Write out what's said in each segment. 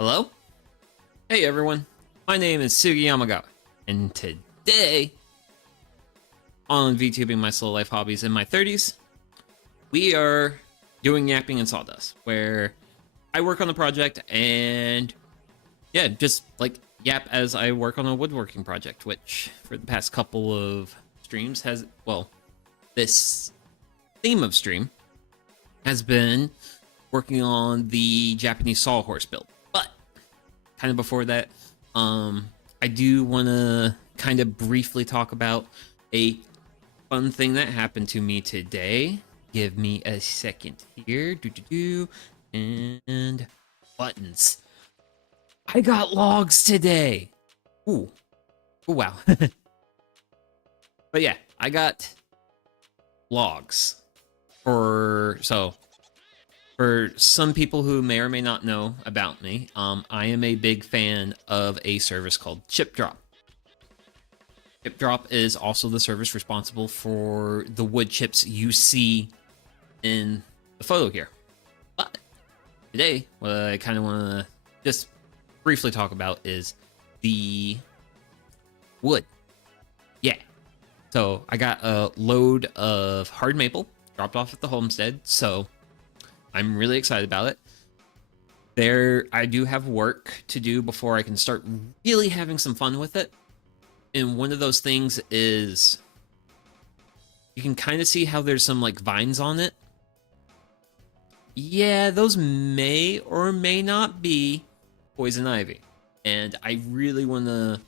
Hello? Hey everyone, my name is Sugi Yamagawa, and today on VTubing My Slow Life Hobbies in my 30s, we are doing Yapping and Sawdust, where I work on a project and yeah, just like yap as I work on a woodworking project, which for the past couple of streams has, well, this theme of stream has been working on the Japanese sawhorse build. But kind of before that, I do want to kind of briefly talk about a fun thing that happened to me today. Give me a second here. And buttons. I got logs today. Ooh. Oh, wow. But yeah, I got logs for some people who may or may not know about me, I am a big fan of a service called ChipDrop. ChipDrop is also the service responsible for the wood chips you see in the photo here. But today, what I kind of want to just briefly talk about is the wood. Yeah. So I got a load of hard maple dropped off at the homestead, so I'm really excited about it. I do have work to do before I can start really having some fun with it. And one of those things is you can kind of see how there's some like vines on it. Yeah, those may or may not be poison ivy. And I really want to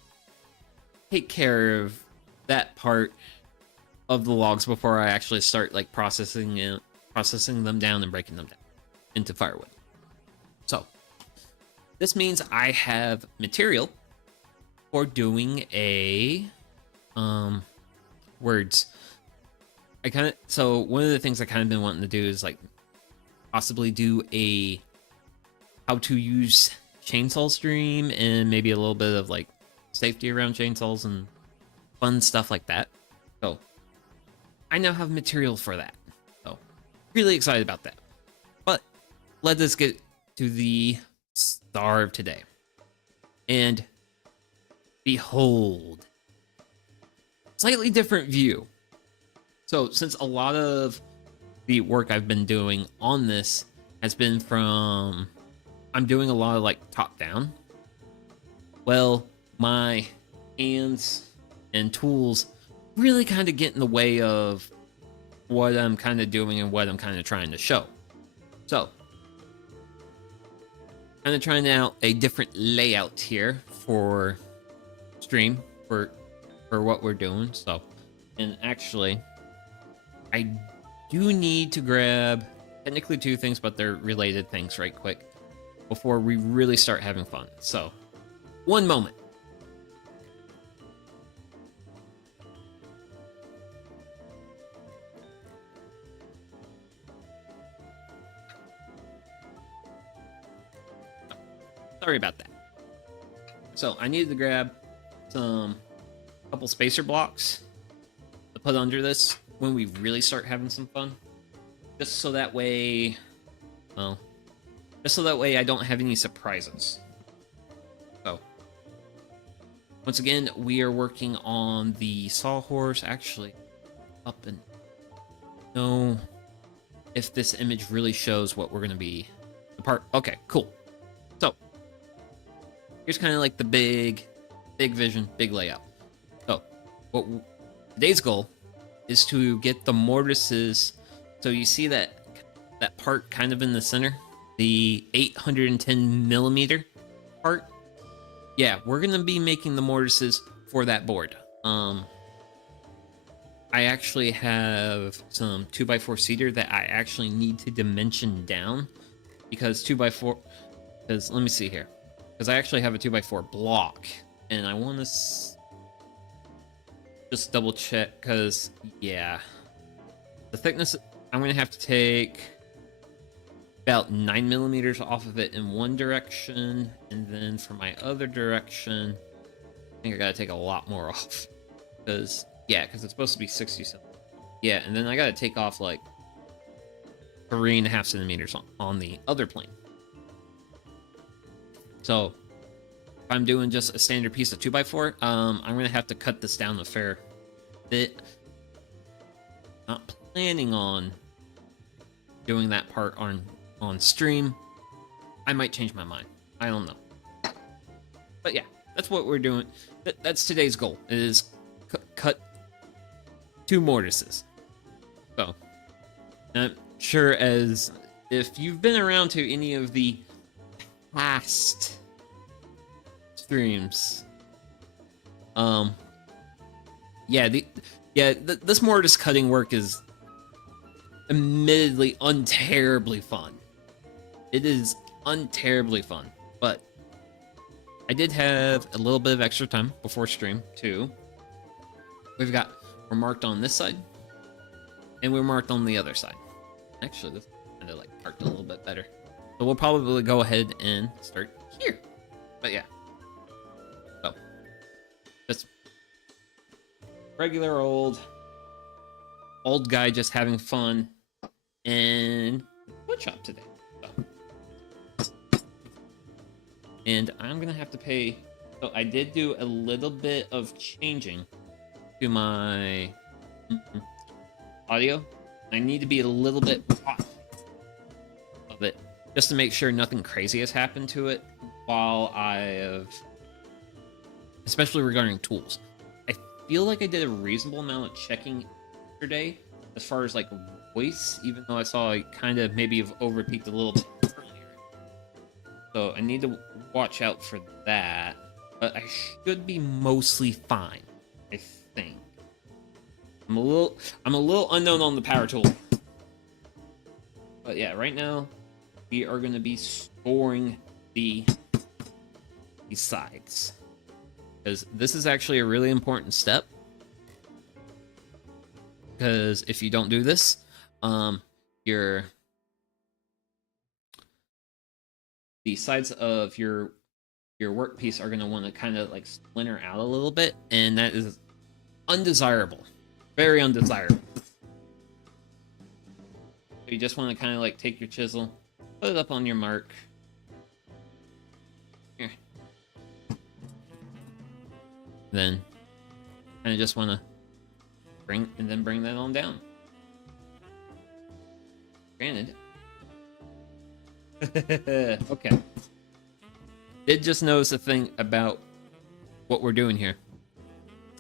take care of that part of the logs before I actually start like processing them down and breaking them down into firewood. So this means I have material for doing a words. So one of the things I kind of been wanting to do is like possibly do a how to use chainsaw stream and maybe a little bit of like safety around chainsaws and fun stuff like that. So I now have material for that. So really excited about that. But let us get to the star of today. And behold, slightly different view. So since a lot of the work I've been doing on this has been from, I'm doing a lot of like top down. Well, my hands and tools really kind of get in the way of what I'm kind of doing and what I'm kind of trying to show. So, kind of trying out a different layout here for stream for what we're doing. So, and actually, I do need to grab technically two things, but they're related things right quick before we really start having fun. So, one moment. Sorry about that. So I needed to grab couple spacer blocks to put under this when we really start having some fun. Just so that way, well, just so that way I don't have any surprises. So once again, we are working on the sawhorse. Actually, up and know if this image really shows what we're going to be the part. Okay, cool. So here's kind of like the big vision, big layout. So what today's goal is to get the mortises. So you see that part kind of in the center, the 810 millimeter part. Yeah, we're gonna be making the mortises for that board. I actually have some 2x4 cedar that I actually need to dimension down because 2x4. Because let me see here. Because I actually have a 2x4 block, and I want to just double check. Because yeah, the thickness, I'm gonna have to take about 9 millimeters off of it in one direction, and then for my other direction, I think I gotta take a lot more off. Because yeah, because it's supposed to be 67. Yeah, and then I gotta take off like 3.5 centimeters on the other plane. So if I'm doing just a standard piece of 2x4, I'm gonna have to cut this down a fair bit. Not planning on doing that part on stream. I might change my mind. I don't know. But yeah, that's what we're doing. That's today's goal, is cut 2 mortises. So, I'm sure as if you've been around to any of the past streams, this mortise cutting work is admittedly unterribly fun. It is unterribly fun, but I did have a little bit of extra time before stream too. We're marked on this side, and we're marked on the other side. Actually, this kind of like marked a little bit better. So we'll probably go ahead and start here. But yeah. So just regular old guy just having fun and woodshop today. And I'm gonna have to pay. So I did do a little bit of changing to my audio. I need to be a little bit of it just to make sure nothing crazy has happened to it while I have, especially regarding tools. I feel like I did a reasonable amount of checking yesterday as far as like voice, even though I saw I kind of maybe have overpeaked a little bit earlier. So I need to watch out for that, but I should be mostly fine, I think. I'm a little unknown on the power tool. But yeah, right now we are going to be storing the sides, because this is actually a really important step. Because if you don't do this, the sides of your workpiece are going to want to kind of like splinter out a little bit, and that is undesirable. Very undesirable. So you just want to kind of like take your chisel, put it up on your mark. Here. Then kind of just want to bring that on down. Granted. Okay. Did just notice a thing about what we're doing here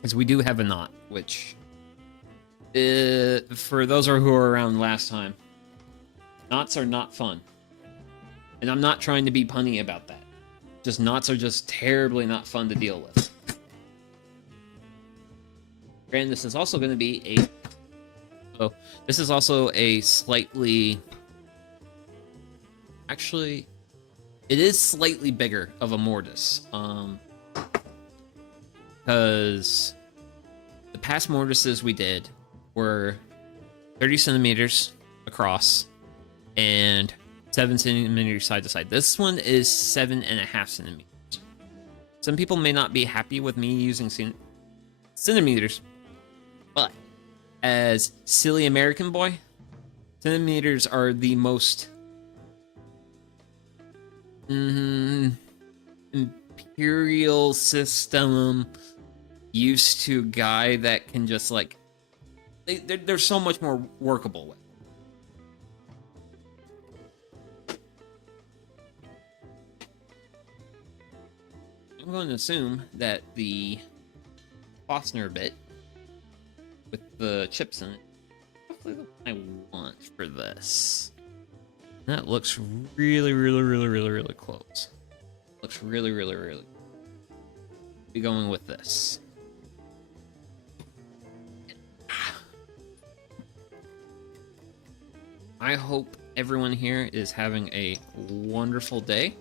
is we do have a knot, which for those who were around last time, knots are not fun. And I'm not trying to be punny about that. Just knots are just terribly not fun to deal with. And this is also going to be this is also a slightly, actually, it is slightly bigger of a mortise, because the past mortises we did were 30 centimeters across and 7 centimeters side to side. This one is 7.5 centimeters. Some people may not be happy with me using centimeters, but as silly American boy, centimeters are the most imperial system used to guy that can just like they're so much more workable with. I'm going to assume that the Fosner bit with the chips in it, hopefully what I want for this. That looks really close. Looks really. Be going with this. I hope everyone here is having a wonderful day.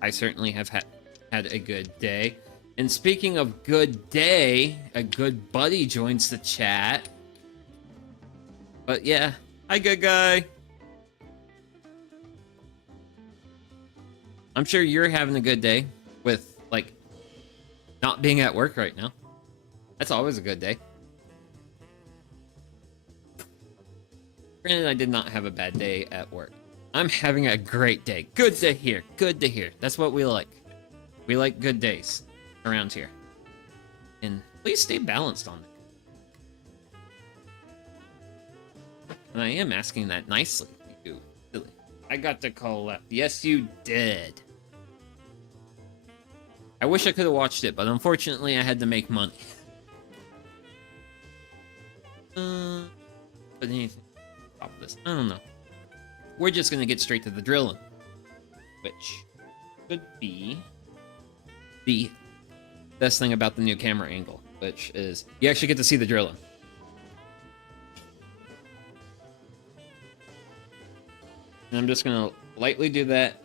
I certainly have had a good day. And speaking of good day, a good buddy joins the chat. But yeah, hi good guy. I'm sure you're having a good day with like not being at work right now. That's always a good day. Granted, I did not have a bad day at work. I'm having a great day. Good to hear. Good to hear. That's what we like. We like good days around here. And please stay balanced on it. And I am asking that nicely. You silly. I got to call that. Yes, you did. I wish I could have watched it, but unfortunately I had to make money. But anything top of this, I don't know. We're just gonna get straight to the drilling, which could be the best thing about the new camera angle, which is you actually get to see the drilling. And I'm just gonna lightly do that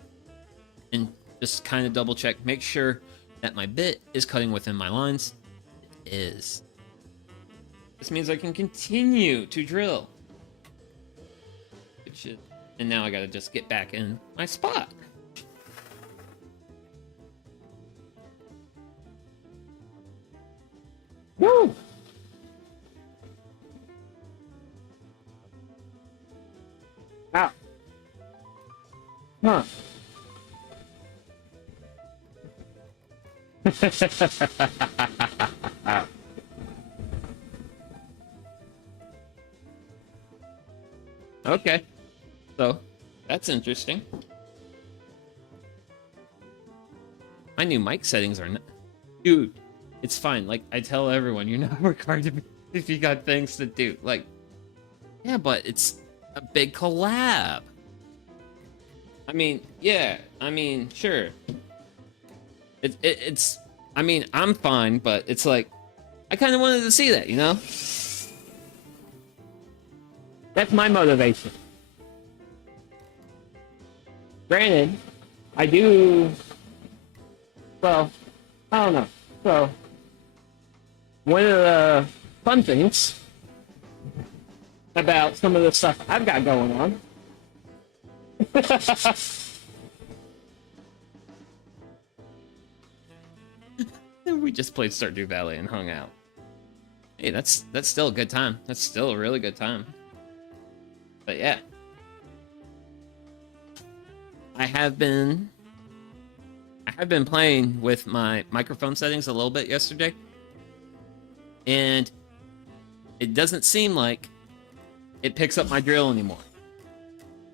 and just kind of double check, make sure that my bit is cutting within my lines. It is. This means I can continue to drill. Which is, and now I gotta just get back in my spot. Woo! Ow. Huh. Okay, so that's interesting. My new mic settings are not... Dude, it's fine. Like, I tell everyone, you're not required to be if you got things to do. Like, yeah, but it's a big collab. I mean, yeah, I mean, sure. It's, I mean, I'm fine, but it's like, I kind of wanted to see that, you know? That's my motivation. Granted, I do, well, I don't know. So, one of the fun things about some of the stuff I've got going on we just played Stardew Valley and hung out. Hey, that's still a good time. That's still a really good time. But yeah. I have been playing with my microphone settings a little bit yesterday. And it doesn't seem like it picks up my drill anymore.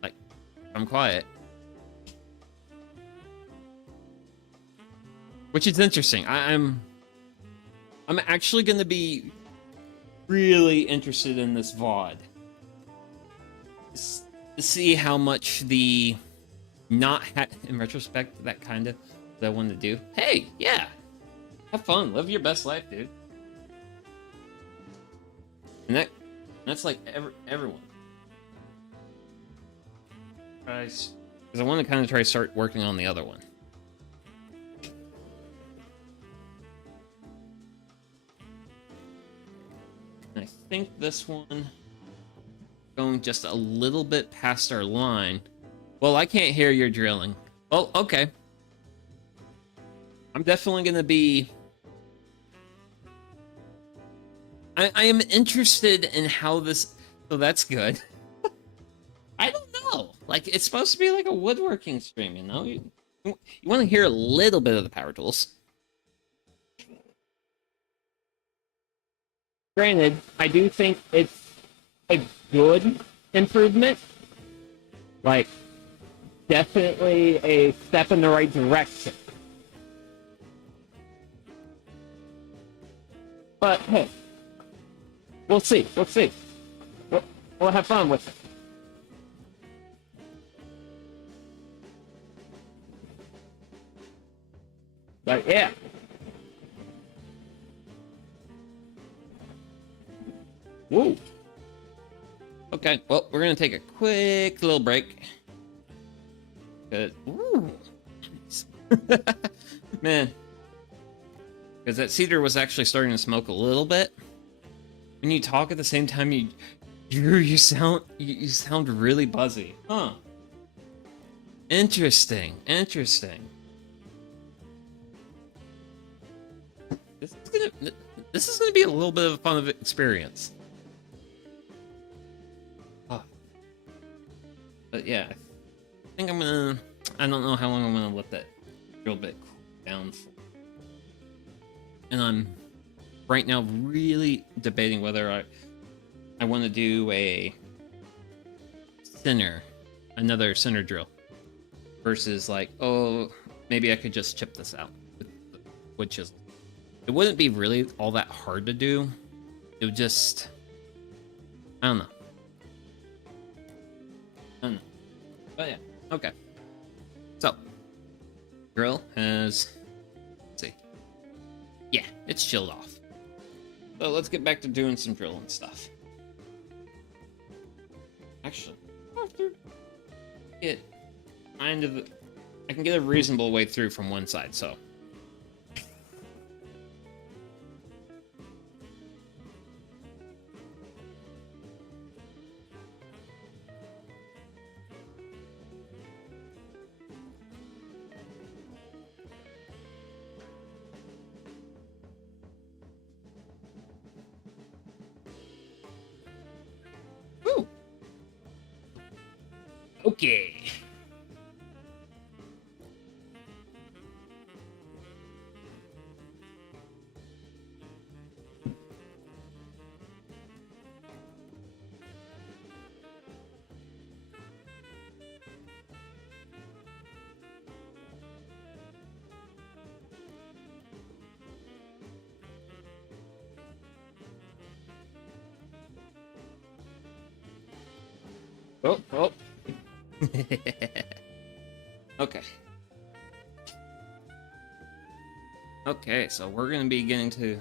Like, I'm quiet. Which is interesting. I'm actually going to be really interested in this VOD. To see how much the in retrospect, that kind of that I wanted to do. Hey, yeah. Have fun. Live your best life, dude. And that's like everyone. Because I want to kind of try to start working on the other one. And I think this one going just a little bit past our line. Well, I can't hear your drilling. Oh, okay. I'm definitely gonna be... I am interested in how this... So that's good. I don't know. Like, it's supposed to be like a woodworking stream, you know? You want to hear a little bit of the power tools. Granted, I do think it's a good improvement. Like, definitely a step in the right direction. But, hey, we'll see. We'll see. We'll have fun with it. But, yeah. Woo. Okay, well, we're going to take a quick little break. Good. Ooh. Man. Because that cedar was actually starting to smoke a little bit. When you talk at the same time, you sound really buzzy. Huh. Interesting. Interesting. This is gonna be a little bit of a fun experience. Oh. But yeah, I think I don't know how long I'm gonna let that drill bit down for. And I'm right now really debating whether I want to do another center drill, versus like, oh, maybe I could just chip this out with the wood chisel. It wouldn't be really all that hard to do. It would just, I don't know. But yeah, okay. So, drill has, let's see. Yeah, it's chilled off. So let's get back to doing some drilling stuff. Actually, I can get a reasonable way through from one side, so. Woo! Okay. Oh. Okay. Okay, so we're gonna be getting to.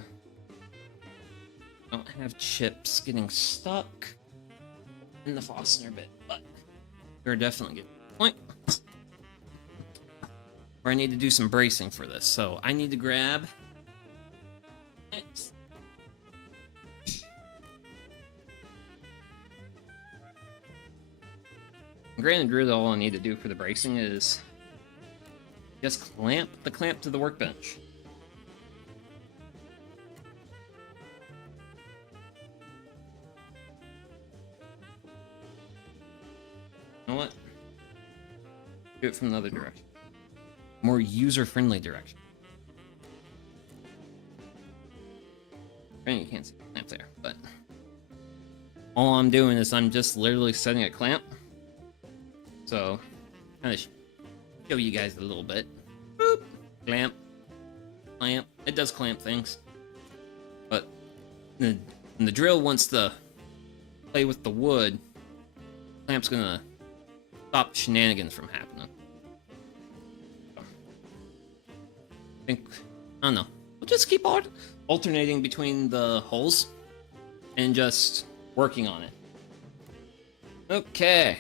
Don't have chips getting stuck in the fastener bit, but we're definitely getting to the point where I need to do some bracing for this. So I need to grab. Granted, really all I need to do for the bracing is just clamp the clamp to the workbench. You know what? Do it from the other direction. More user-friendly direction. Granted, you can't see the clamp there, but all I'm doing is I'm just literally setting a clamp. So, kind of show you guys a little bit. Boop. Clamp. Clamp. It does clamp things. But when the drill wants to play with the wood, clamp's gonna stop shenanigans from happening. I don't know. We'll just keep alternating between the holes and just working on it. Okay.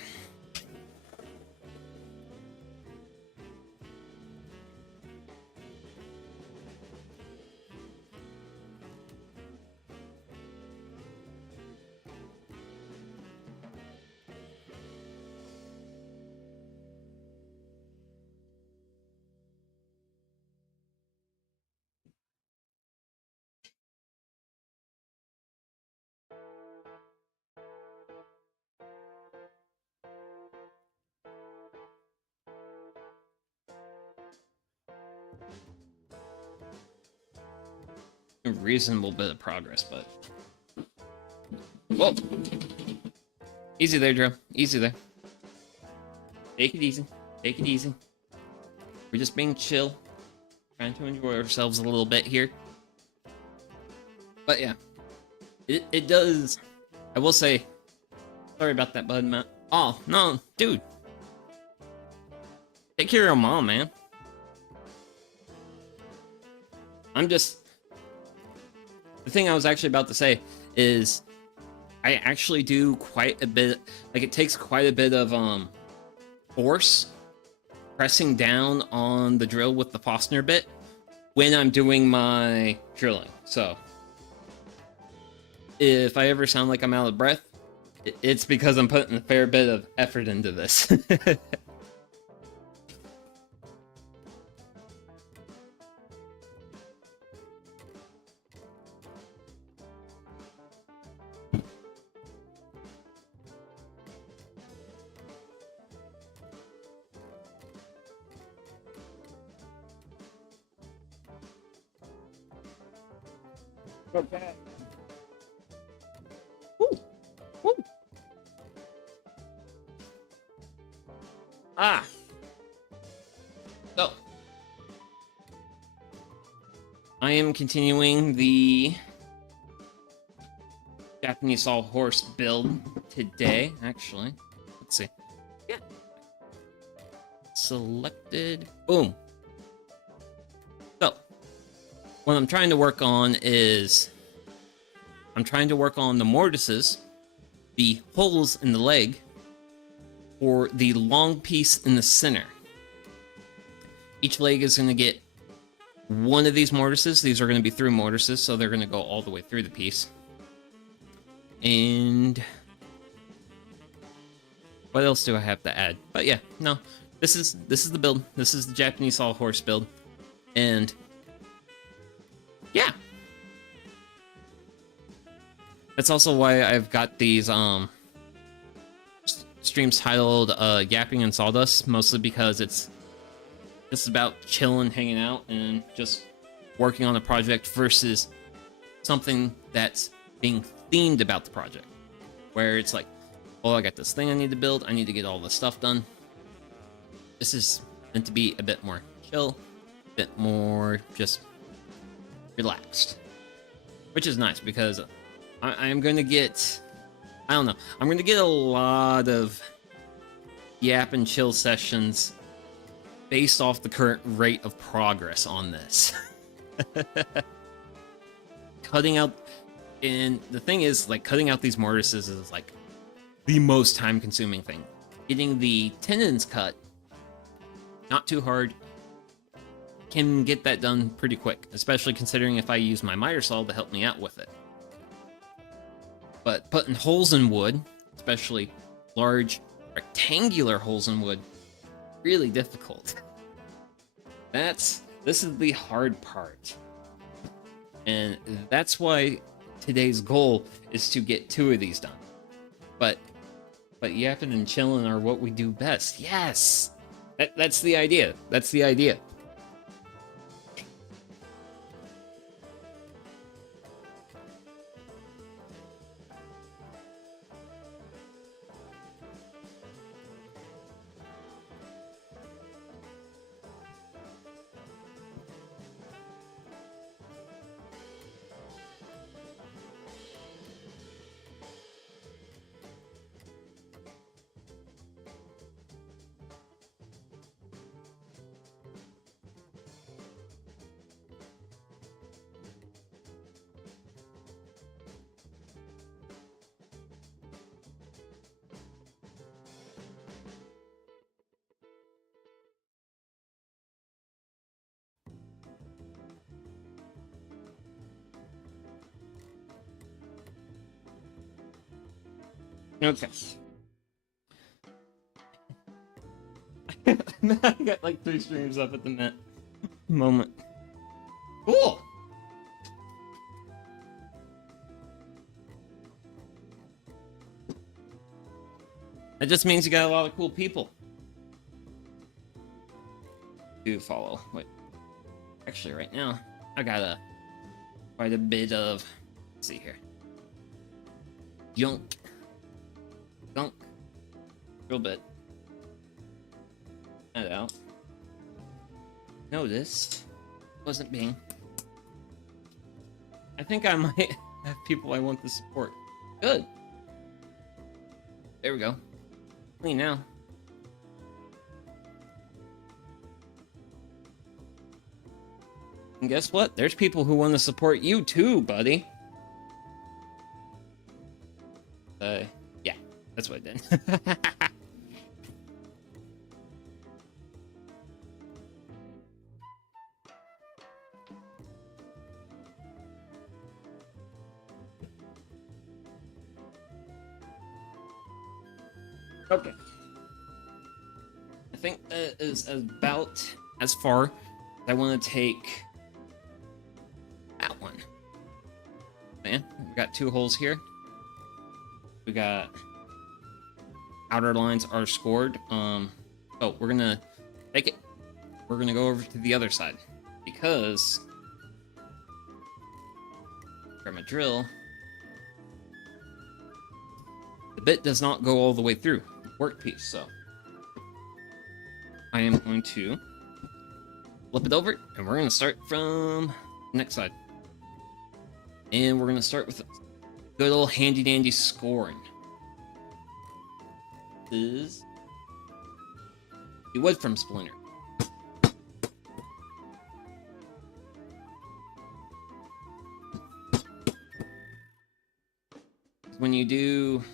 A reasonable bit of progress, but whoa, easy there, Drew. Easy there. Take it easy. Take it easy. We're just being chill, trying to enjoy ourselves a little bit here. But yeah, it does. I will say, sorry about that, bud. Oh no, dude. Take care of your mom, man. The thing I was actually about to say is I actually do quite a bit, like it takes quite a bit of force pressing down on the drill with the fastener bit when I'm doing my drilling. So if I ever sound like I'm out of breath, it's because I'm putting a fair bit of effort into this. Okay. Woo. Woo. Ah. So, I am continuing the Japanese sawhorse build today, actually. Let's see. Yeah. Selected. Boom. So, what I'm trying to work on is I'm trying to work on the mortises, the holes in the leg, for the long piece in the center. Each leg is going to get one of these mortises. These are going to be through mortises, so they're going to go all the way through the piece. And what else do I have to add? But yeah, no, this is the build. This is the Japanese sawhorse build, and yeah, that's also why I've got these streams titled Yapping and Sawdust, mostly because it's just about chilling, hanging out, and just working on a project versus something that's being themed about the project, where it's like, oh, I got this thing I need to build, I need to get all this stuff done. This is meant to be a bit more chill, a bit more just relaxed, which is nice because I'm going to get, I don't know, I'm going to get a lot of yap and chill sessions based off the current rate of progress on this. Cutting out, and the thing is, like, cutting out these mortises is like the most time consuming thing. Getting the tendons cut, not too hard, can get that done pretty quick, especially considering if I use my miter saw to help me out with it. But putting holes in wood, especially large rectangular holes in wood, really difficult. This is the hard part. And that's why today's goal is to get 2 of these done. But yapping and chilling are what we do best. Yes! That's the idea. That's the idea. Okay. I got like 3 streams up at the moment. Cool! That just means you got a lot of cool people to follow. Wait. Actually, right now, I got quite a bit of, let's see here. Junk. Real bit. That out. Noticed. Wasn't being. I think I might have people I want to support. Good. There we go. Clean now. And guess what? There's people who want to support you too, buddy. Yeah, that's what I did. Okay. I think that is about as far as I want to take that one. Man, we got 2 holes here. We got outer lines are scored. Oh, we're gonna take it. We're gonna go over to the other side because grab my drill. The bit does not go all the way through the workpiece, so I am going to flip it over, and we're going to start from the next side. And we're going to start with a good old handy dandy scoring. This is the wood from Splinter. When you do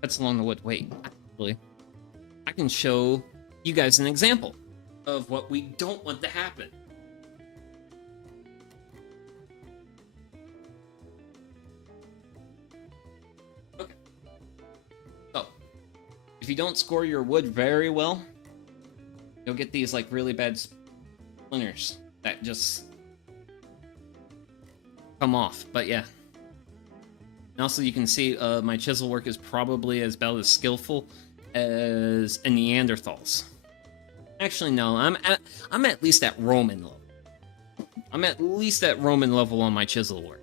cuts along the wood, wait, actually, I can show you guys an example of what we don't want to happen. Okay. So, if you don't score your wood very well, you'll get these like really bad splinters that just come off. But yeah. And also you can see my chisel work is probably about as skillful as a Neanderthal's. Actually, no, I'm at least at Roman level. I'm at least at Roman level on my chisel work.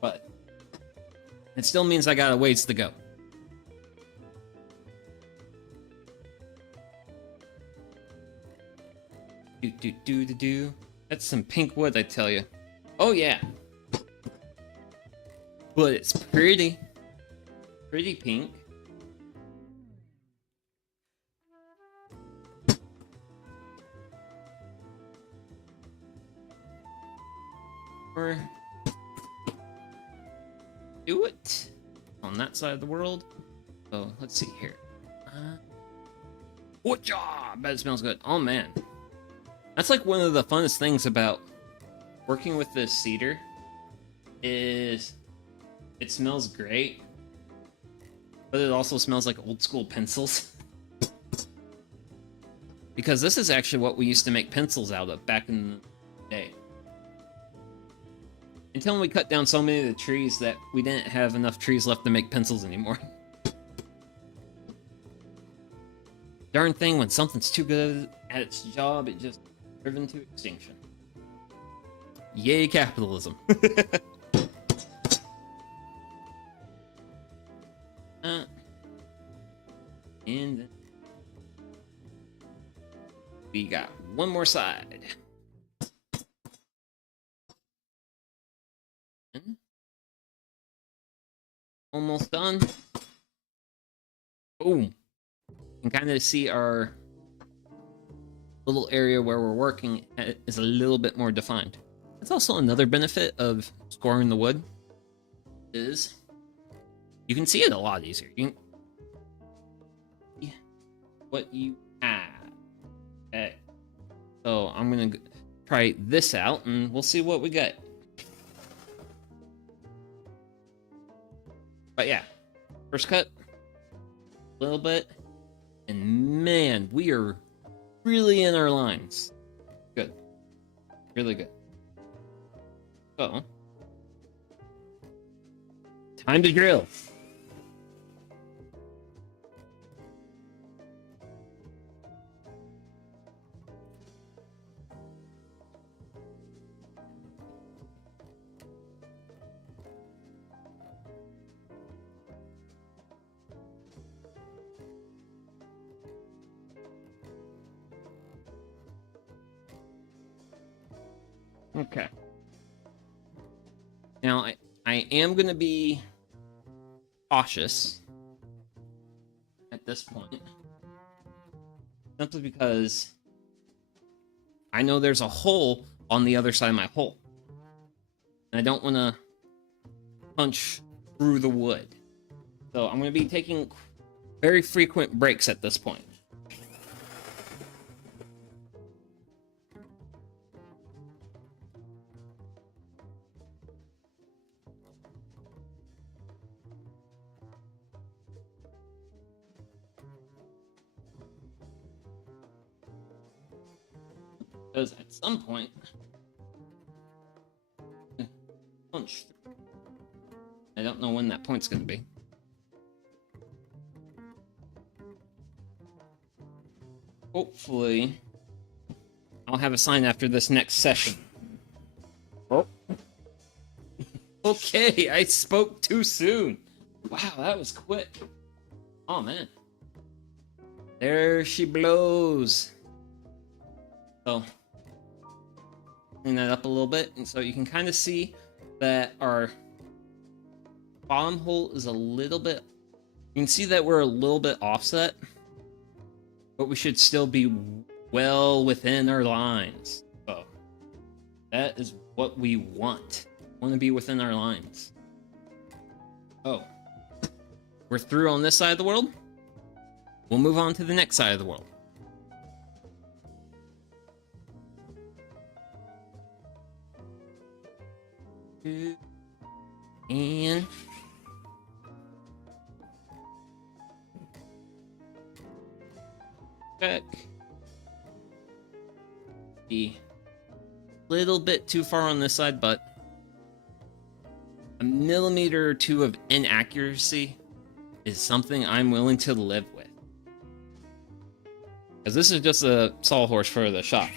But it still means I got a ways to go. Do. That's some pink wood, I tell you. Oh yeah. But it's pretty. Pretty pink. Or do it on that side of the world. So let's see here. What job? Bet it smells good. Oh man. That's like one of the funnest things about working with this cedar is it smells great, but it also smells like old school pencils. Because this is actually what we used to make pencils out of back in the day. Until we cut down so many of the trees that we didn't have enough trees left to make pencils anymore. Darn thing, when something's too good at its job, it just driven to extinction. Yay, capitalism. And we got one more side. Almost done. Boom. You can kind of see our little area where we're working is a little bit more defined. That's also another benefit of scoring the wood is you can see it a lot easier. You can see what you have. Okay. So I'm gonna try this out and we'll see what we get. But yeah, first cut, a little bit, and man, we are really in our lines. Good. Really good. So, time to drill. Okay. Now, I am going to be cautious at this point. Simply because I know there's a hole on the other side of my hole. And I don't want to punch through the wood. So I'm going to be taking very frequent breaks at this point. Because at some point, punch through. I don't know when that point's going to be. Hopefully, I'll have a sign after this next session. Oh. Okay, I spoke too soon. Wow, that was quick. Oh man. There she blows. So, clean that up a little bit, and so you can kind of see that our bottom hole is a little bit. You can see that we're a little bit offset, but we should still be well within our lines. So, that is what we want. We want to be within our lines. Oh, we're through on this side of the world. We'll move on to the next side of the world. And check. Be a little bit too far on this side, but a millimeter or two of inaccuracy is something I'm willing to live with. Because this is just a sawhorse for the shop.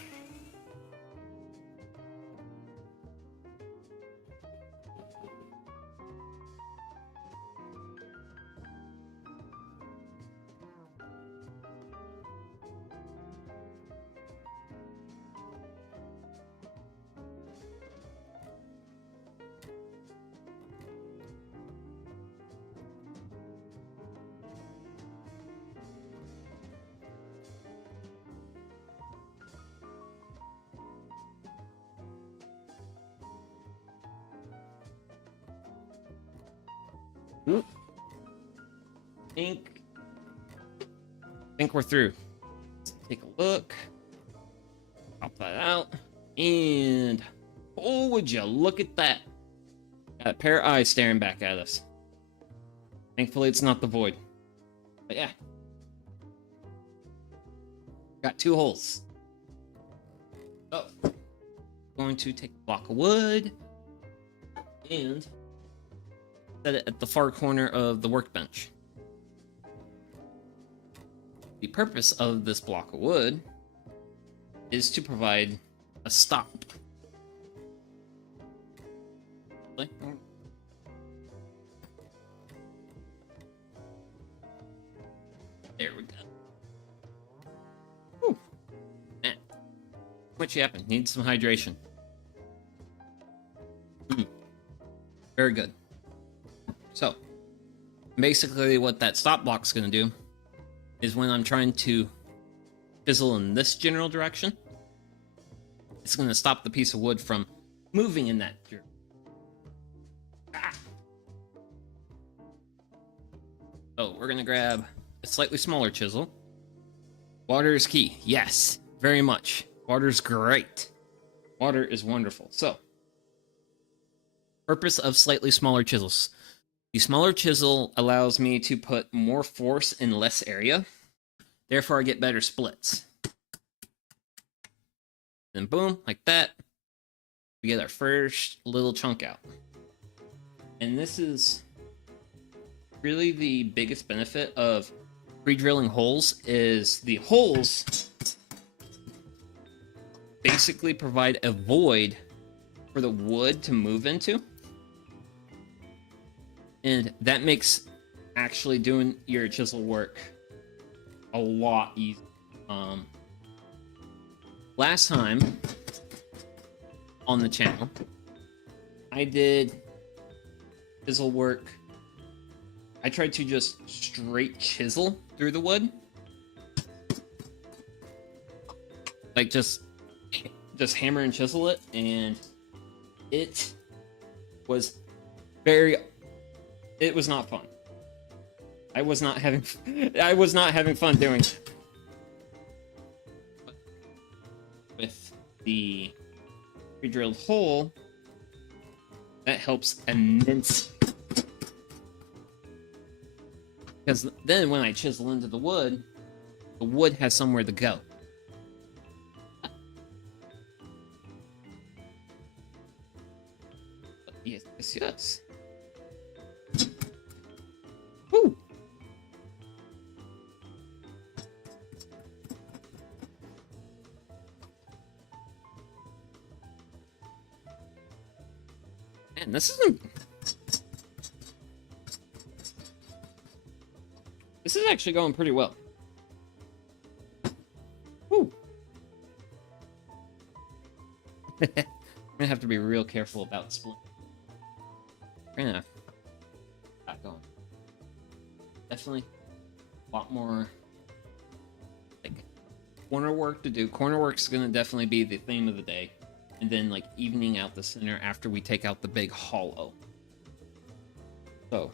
Oop. Think we're through. Let's take a look. Pop that out. And oh, would you look at that? Got a pair of eyes staring back at us. Thankfully, it's not the void. But yeah. Got 2 holes. So, going to take a block of wood and set it at the far corner of the workbench. The purpose of this block of wood is to provide a stop. There we go. Whew. Man, what happened? Needs some hydration. Very good. So, basically what that stop block's going to do is when I'm trying to chisel in this general direction, it's going to stop the piece of wood from moving in that direction. So, we're going to grab a slightly smaller chisel. Water is key. Yes, very much. Water's great. Water is wonderful. So, purpose of slightly smaller chisels. The smaller chisel allows me to put more force in less area. Therefore, I get better splits. Then boom, like that, we get our first little chunk out. And this is really the biggest benefit of pre-drilling holes, is the holes basically provide a void for the wood to move into. And that makes actually doing your chisel work a lot easier. Last time on the channel, I did chisel work. I tried to just straight chisel through the wood. Like just hammer and chisel it, and it was not fun. I was not having fun doing it. With the pre-drilled hole, that helps immensely. Because then when I chisel into the wood has somewhere to go. Yes. Woo! Man, this isn't This is actually going pretty well. Woo. I'm gonna have to be real careful about splitting. We're gonna got going. Definitely a lot more like corner work to do. Corner work's gonna definitely be the theme of the day. And then like evening out the center after we take out the big hollow. So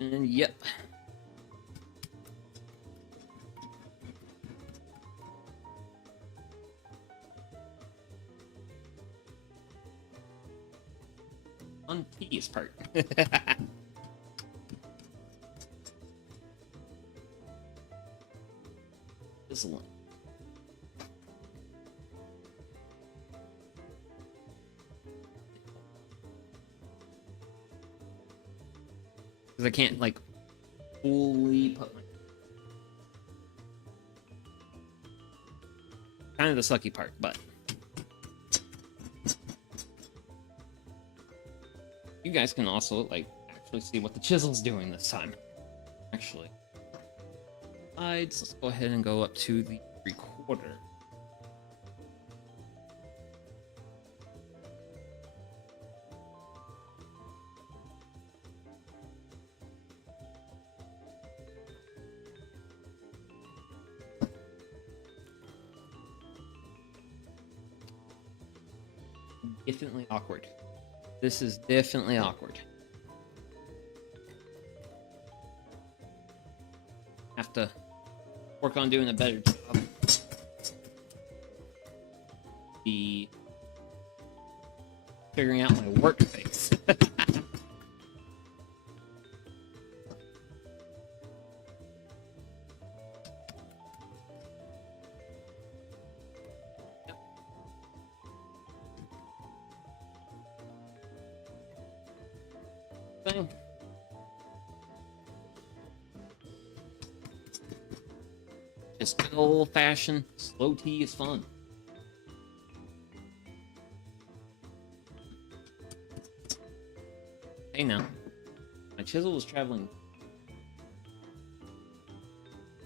and yep. On tedious part. This one. Because I can't like fully put my kind of the sucky part, but you guys can also like actually see what the chisel's doing this time. Actually, let's go ahead and go up to the recorder. Definitely awkward. This is definitely awkward. Have to work on doing a better job. The figuring out my work face. Thing. Just good old-fashioned slow tea is fun. Hey now, my chisel was traveling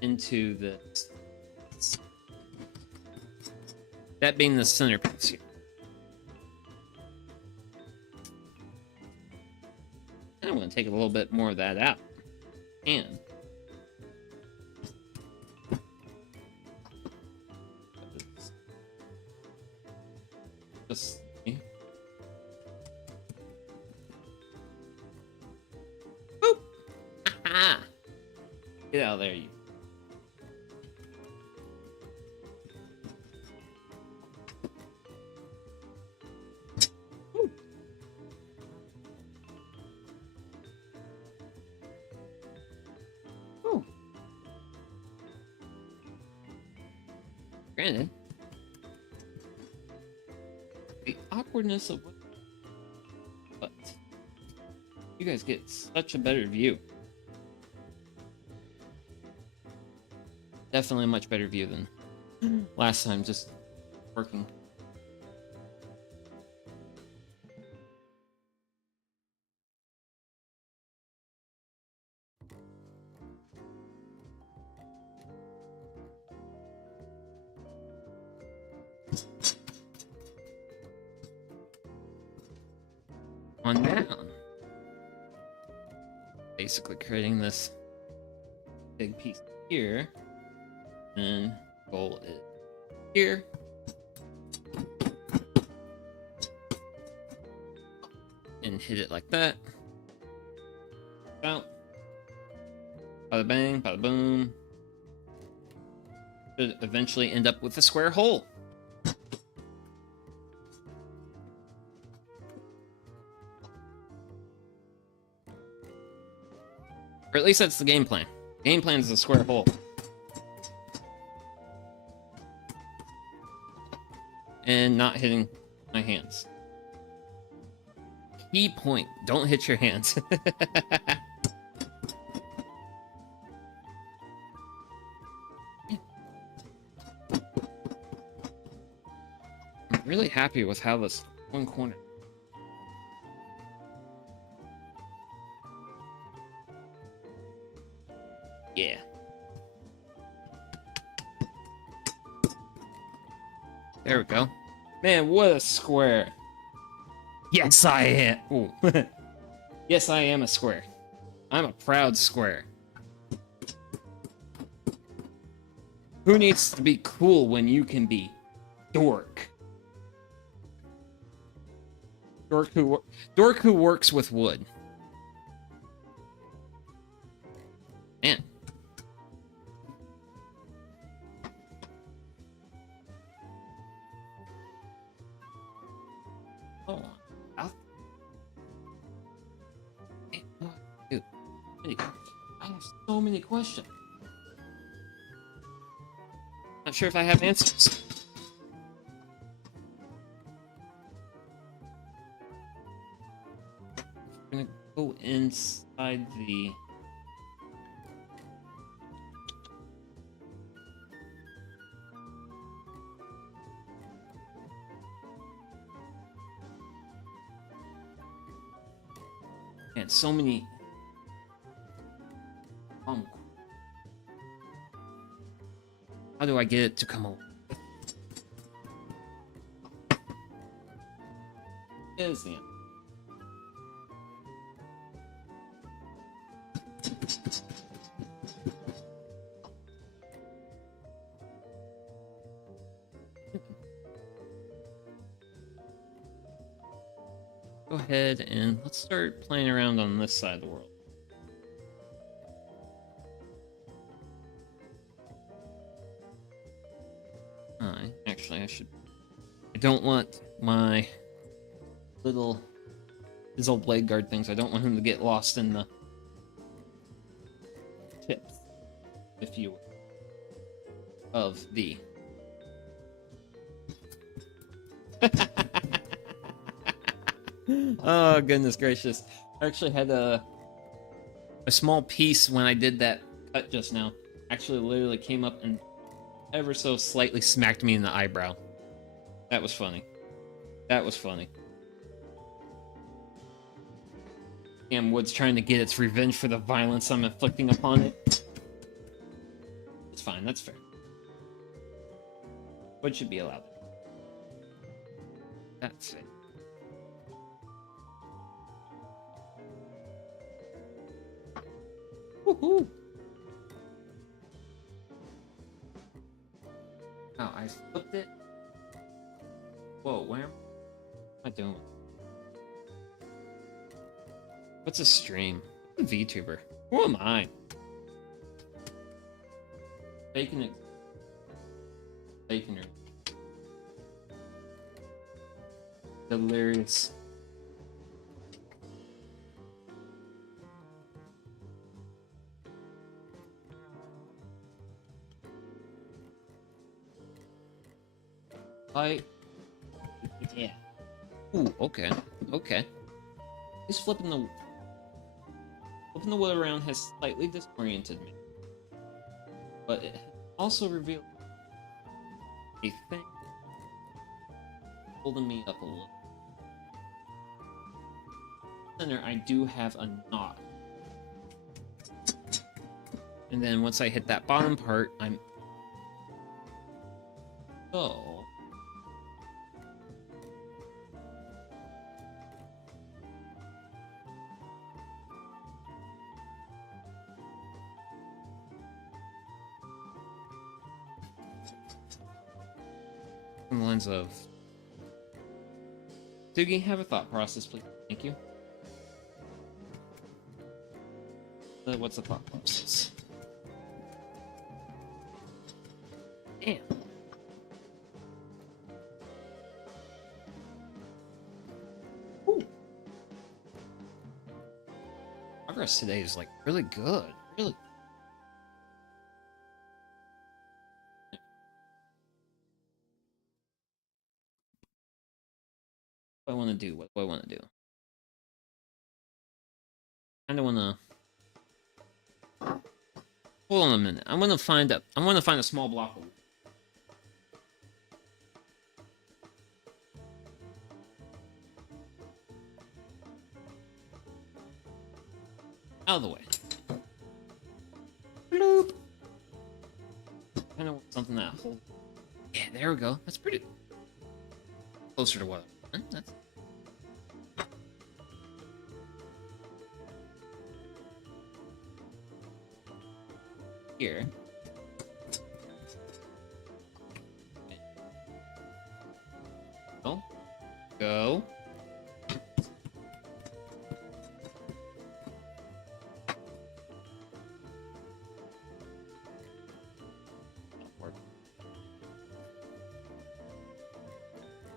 into the that being the centerpiece here. I'm going to take a little bit more of that out. And just boop. Get out of there, you. Granted, the awkwardness of what, but you guys get such a better view. Definitely a much better view than last time, just working. On down. Basically creating this big piece here. And roll it here. And hit it like that. Out. Bada bang, bada boom. Should eventually end up with a square hole. Or at least that's the game plan. Game plan is a square hole. And not hitting my hands. Key point, don't hit your hands. I'm really happy with how this one corner. Yeah. There we go. Man, what a square. Yes, I am. Ooh. Yes, I am a square. I'm a proud square. Who needs to be cool when you can be dork? Dork who works with wood. Man. Oh, dude, I have so many questions. Not sure if I have answers. We're gonna go inside the. Man, so many. How do I get it to come over? Is the end. Go ahead and let's start playing around on this side of the world. Actually, I should. I don't want my little his old blade guard things. I don't want him to get lost in the tips, if you will, of the. Oh goodness gracious! I actually had a small piece when I did that cut just now. Actually, literally came up and ever so slightly smacked me in the eyebrow. That was funny. That was funny. Damn Wood's trying to get its revenge for the violence I'm inflicting upon it. It's fine, that's fair. Wood should be allowed. That's it. Woohoo! Oh, I flipped it. Whoa, where am I doing? What's a stream? A VTuber. Who am I? Bacon it. Baconer. Delirious. Yeah. Ooh, okay. Okay. He's flipping the wood around has slightly disoriented me. But it also revealed a thing holding me up a little. Center, I do have a knot. And then once I hit that bottom part, I'm... Oh... On the lines of... Doogie, have a thought process, please. Thank you. What's the thought process? Damn. Ooh. Progress today is like really good. Really. What do I want to do? What do I want to do? I kind of want to. Hold on a minute. I want to find a small block of wood. Out of the way. Bloop. Kind of want something that holds. Yeah, there we go. That's pretty closer to what I want. That's here. Go. Go.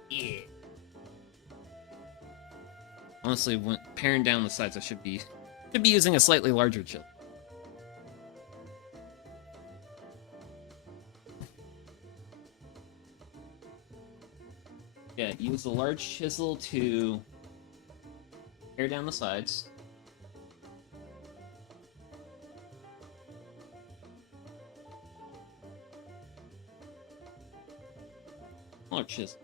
Yeah. Honestly, when paring down the sides, I should be using a slightly larger chisel. Yeah, use the large chisel to pare down the sides. Smaller chisel.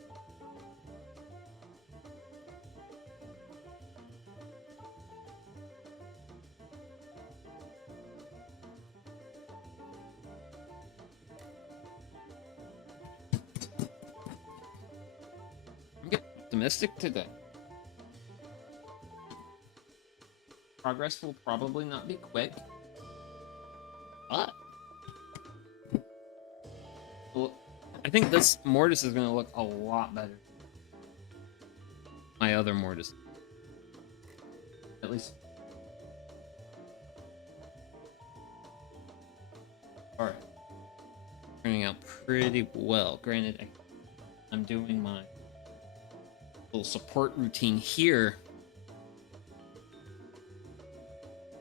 I'm getting optimistic today. Progress will probably not be quick, but well, I think this mortise is going to look a lot better. My other mortise, at least. All right, turning out pretty well. Granted, I'm doing my little support routine here.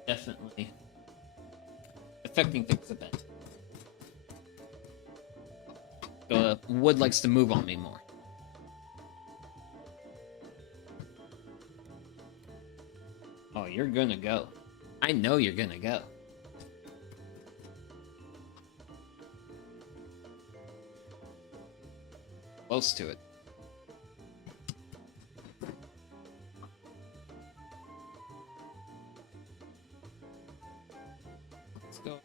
Definitely affecting things a bit. The wood likes to move on me more. Oh, you're gonna go. I know you're gonna go. Close to it. Let's go.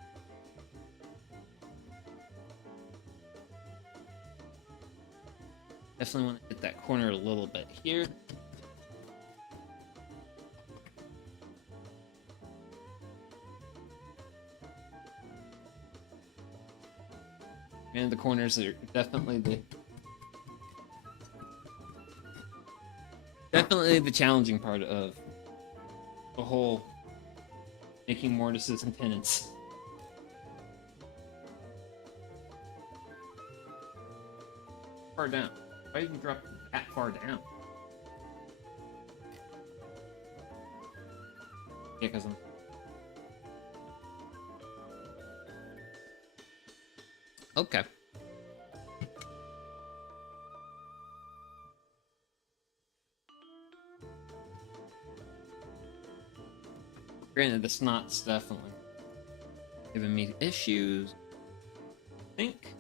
Definitely want to hit that corner a little bit here. And the corners are definitely the challenging part of the whole making mortises and tenons. Far down. Why did you drop that far down? Yeah, because I'm... Okay. Granted, the snot's definitely giving me issues. I think.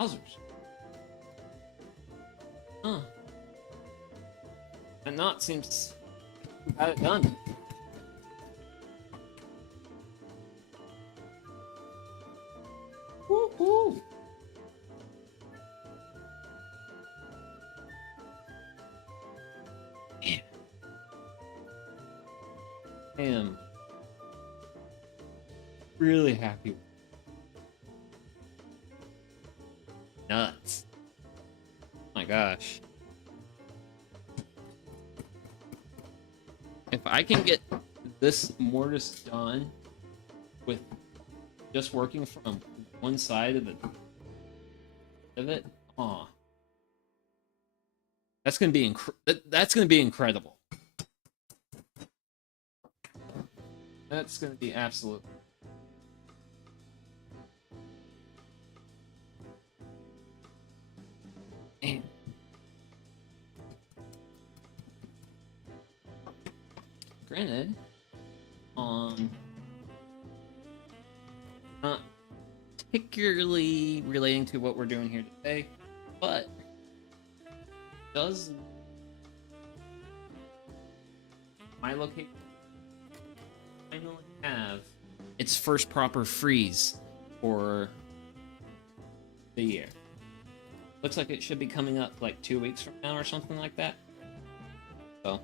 Wowzers. Huh. That knot seems to have it done. Woohoo! Man. I am really happy. Nuts. Oh my gosh. If I can get this mortise done with just working from one side of it, aw. That's gonna be incredible. That's gonna be absolute. Man. Granted, not particularly relating to what we're doing here today, but does my location finally have its first proper freeze for the year. Looks like it should be coming up like 2 weeks from now or something like that. So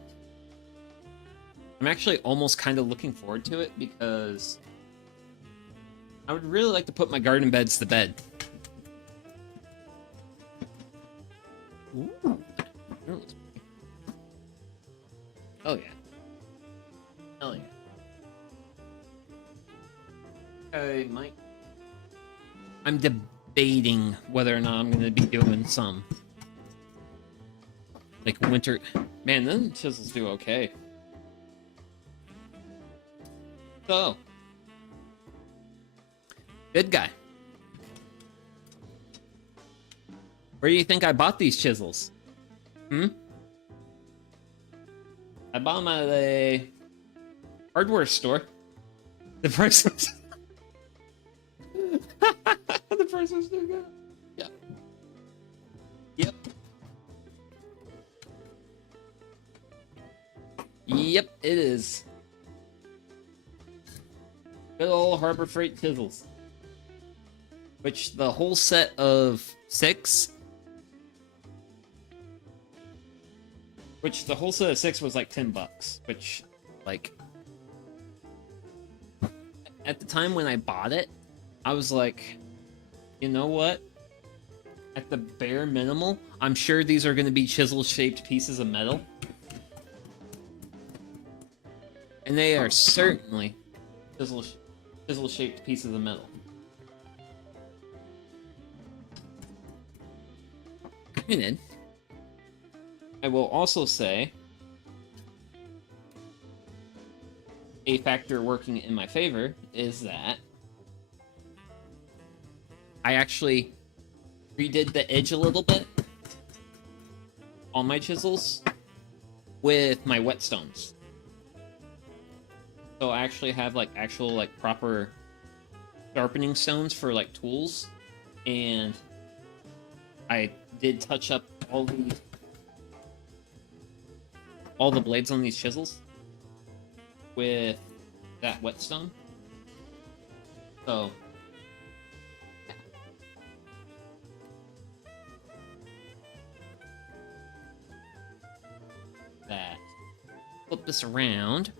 I'm actually almost kind of looking forward to it because I would really like to put my garden beds to bed. Ooh. Oh yeah. Hell yeah. Okay, Mike. I'm debating whether or not I'm going to be doing some like winter. Man, then chisels do okay. So, good guy. Where do you think I bought these chisels? I bought them at a hardware store. The price was... the price was too good. Yeah. Yep. Yep, it is. Good old Harbor Freight chisels. Which the whole set of 6... Which the whole set of 6 was like $10. Which, like... At the time when I bought it, I was like, you know what? At the bare minimal, I'm sure these are going to be chisel-shaped pieces of metal. And they are certainly chisel-shaped pieces of metal. And then, I will also say, a factor working in my favor is that I actually redid the edge a little bit on my chisels with my whetstones. So I actually have like actual like proper sharpening stones for like tools, and I did touch up all the blades on these chisels with that whetstone. So that. Flip this around.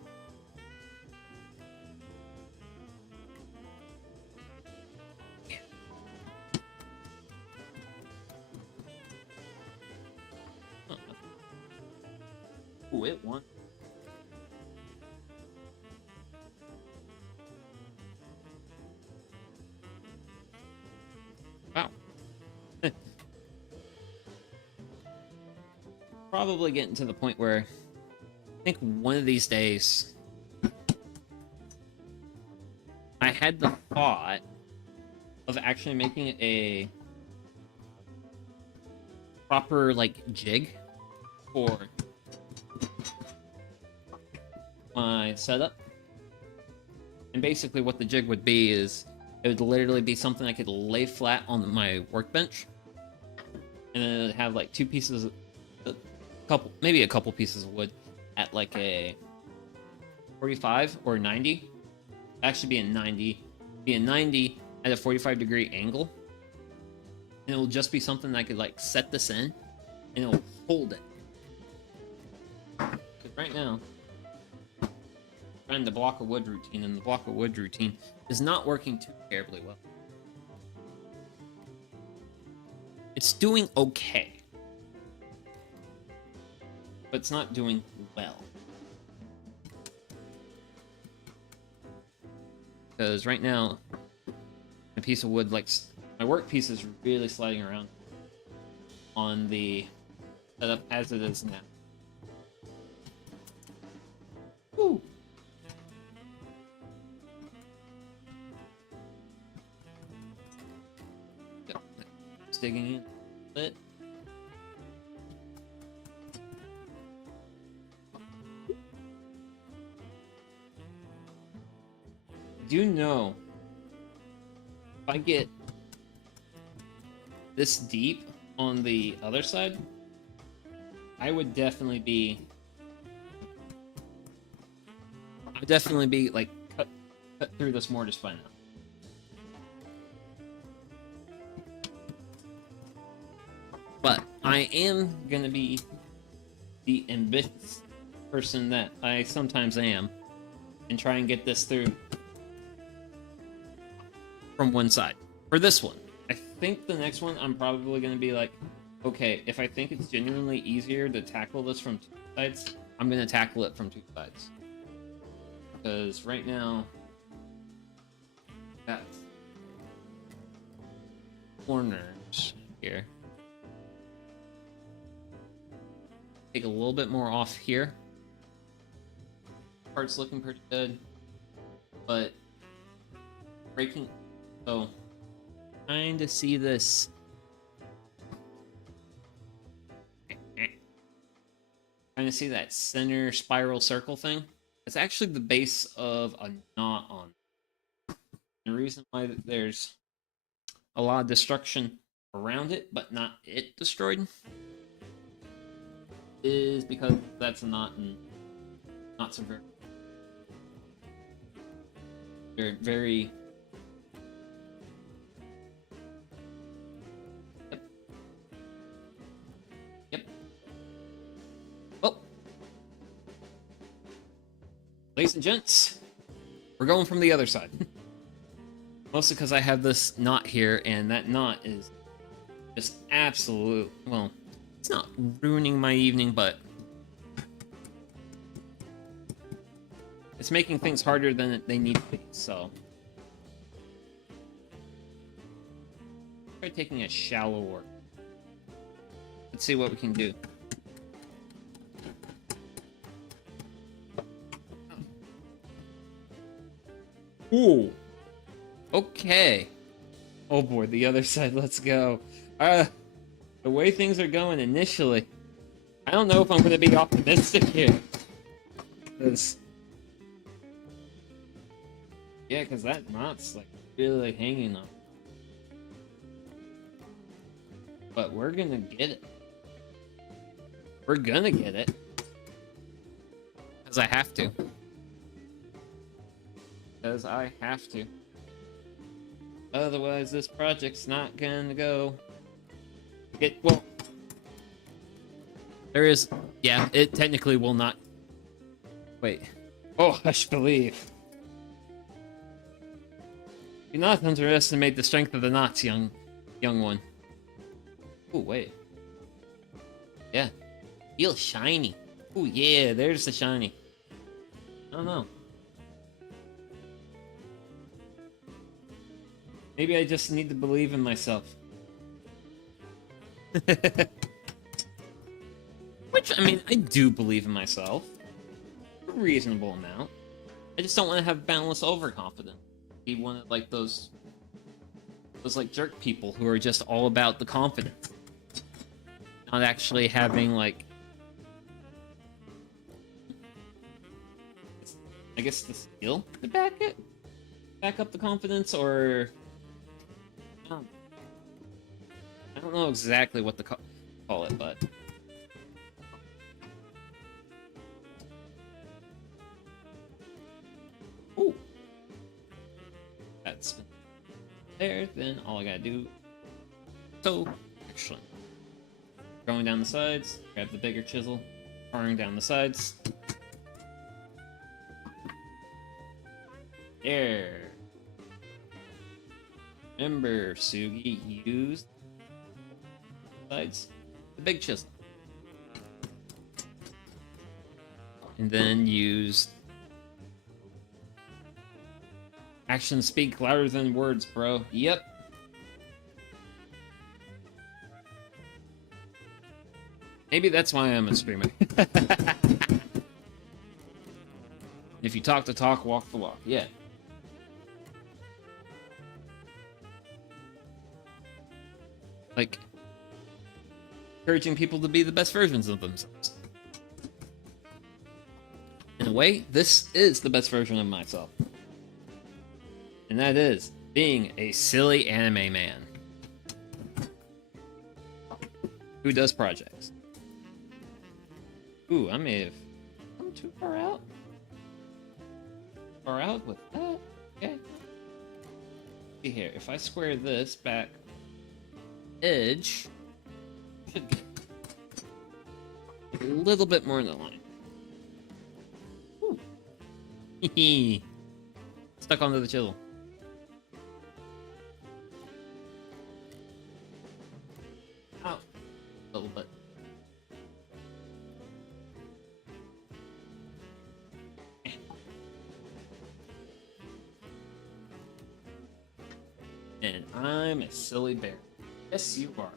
Ooh, it won. Wow. Probably getting to the point where I think one of these days I had the thought of actually making a proper like jig for my setup. And basically what the jig would be is it would literally be something I could lay flat on my workbench, and then it would have like maybe a couple pieces of wood at like a 45 or 90. Actually be a 90 at a 45-degree angle. And it will just be something that I could like set this in and it will hold it. Because right now trying the block of wood routine, and the block of wood routine is not working too terribly well. It's doing okay, but it's not doing well. Because right now, a piece of wood, like my work piece, is really sliding around on the setup as it is now. Woo! Digging in a bit. Do you know if I get this deep on the other side, I would definitely be like cut through this mortise by now. But I am gonna be the ambitious person that I sometimes am and try and get this through from one side. For this one, I think the next one I'm probably gonna be like, okay, if I think it's genuinely easier to tackle this from 2 sides, I'm gonna tackle it from 2 sides. Because right now, that's corners here. Take a little bit more off here. Part's looking pretty good, but breaking. So, trying to see this. Trying to see that center spiral circle thing. It's actually the base of a knot on. The reason why there's a lot of destruction around it, but not it destroyed, is because that's a knot and knots are very Yep. Well, ladies and gents, we're going from the other side. Mostly because I have this knot here, and that knot is just absolute. Well, it's not ruining my evening, but it's making things harder than they need to be, so. Try taking a shallower. Let's see what we can do. Ooh. Okay. Oh boy, the other side, let's go. The way things are going initially, I don't know if I'm going to be optimistic here. Yeah, because that knot's like really hanging on. But we're going to get it. We're going to get it. Because I have to. Because I have to. Otherwise, this project's not gonna go. Well, there is. Yeah, it technically will not. Wait. Oh, hush, believe. Do not underestimate the strength of the knots, young one. Oh, wait. Yeah. Feel shiny. Oh, yeah, there's the shiny. I don't know. Maybe I just need to believe in myself. Which, I mean, I do believe in myself. A reasonable amount. I just don't want to have boundless overconfidence. Be one of, like, those like, jerk people who are just all about the confidence. Not actually having, like... I guess the skill to back it? Back up the confidence, or... I don't know exactly what to call it, but... Ooh! That's there, then all I gotta do... So, excellent. Going down the sides, grab the bigger chisel, powering down the sides. There! Remember, Sugi, use sides, the big chisel. And then use... Actions speak louder than words, bro. Yep. Maybe that's why I'm a streamer. If you talk the talk, walk the walk. Yeah. Like, encouraging people to be the best versions of themselves. In a way, this is the best version of myself. And that is being a silly anime man who does projects. Ooh, I may have come too far out. Far out with that? see here. If I square this back edge, should get a little bit more in the line. Ooh. Stuck onto the chisel. Ow. A little bit. And I'm a silly bear. Yes, you are.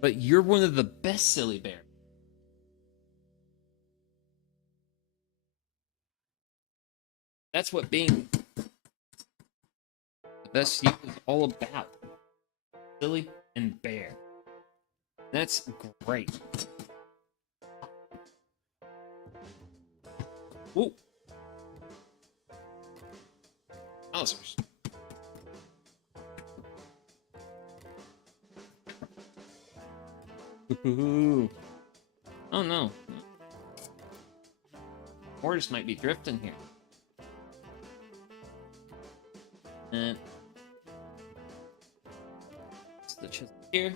But you're one of the best silly bears. That's what being the best you is all about. Silly and bear. That's great. Ooh. Wowzers. Ooh. Oh no. Mortise might be drifting here. And the chisel here.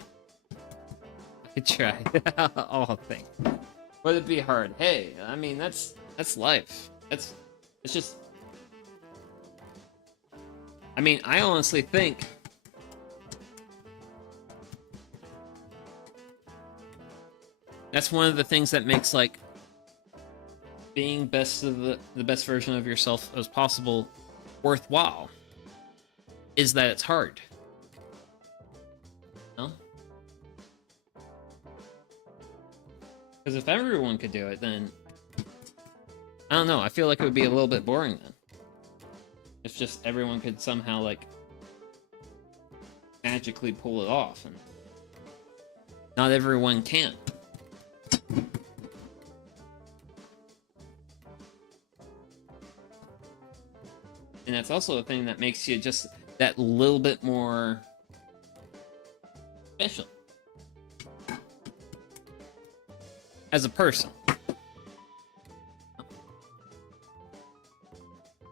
I tried. Oh, thank you. Would it be hard? Hey, I mean that's life. It's just. I mean, I honestly think that's one of the things that makes like being best of the best version of yourself as possible worthwhile. Is that it's hard. No? Because if everyone could do it, then I don't know, I feel like it would be a little bit boring then. If just everyone could somehow like magically pull it off, and not everyone can. And that's also a thing that makes you just that little bit more special as a person.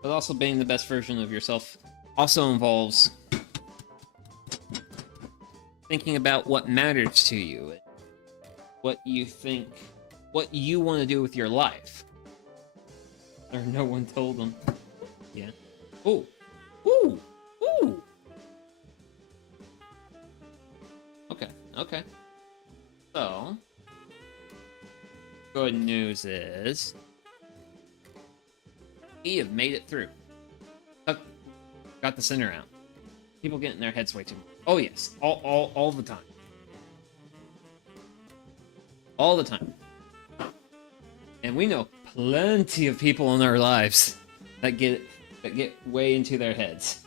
But also being the best version of yourself also involves thinking about what matters to you, what you think, what you want to do with your life. Or no one told them. Yeah. Ooh. Ooh. Ooh. Okay. Okay. So, good news is we have made it through. Got the center out. People getting their heads way too much. Oh yes, all the time. All the time. And we know plenty of people in our lives that get way into their heads.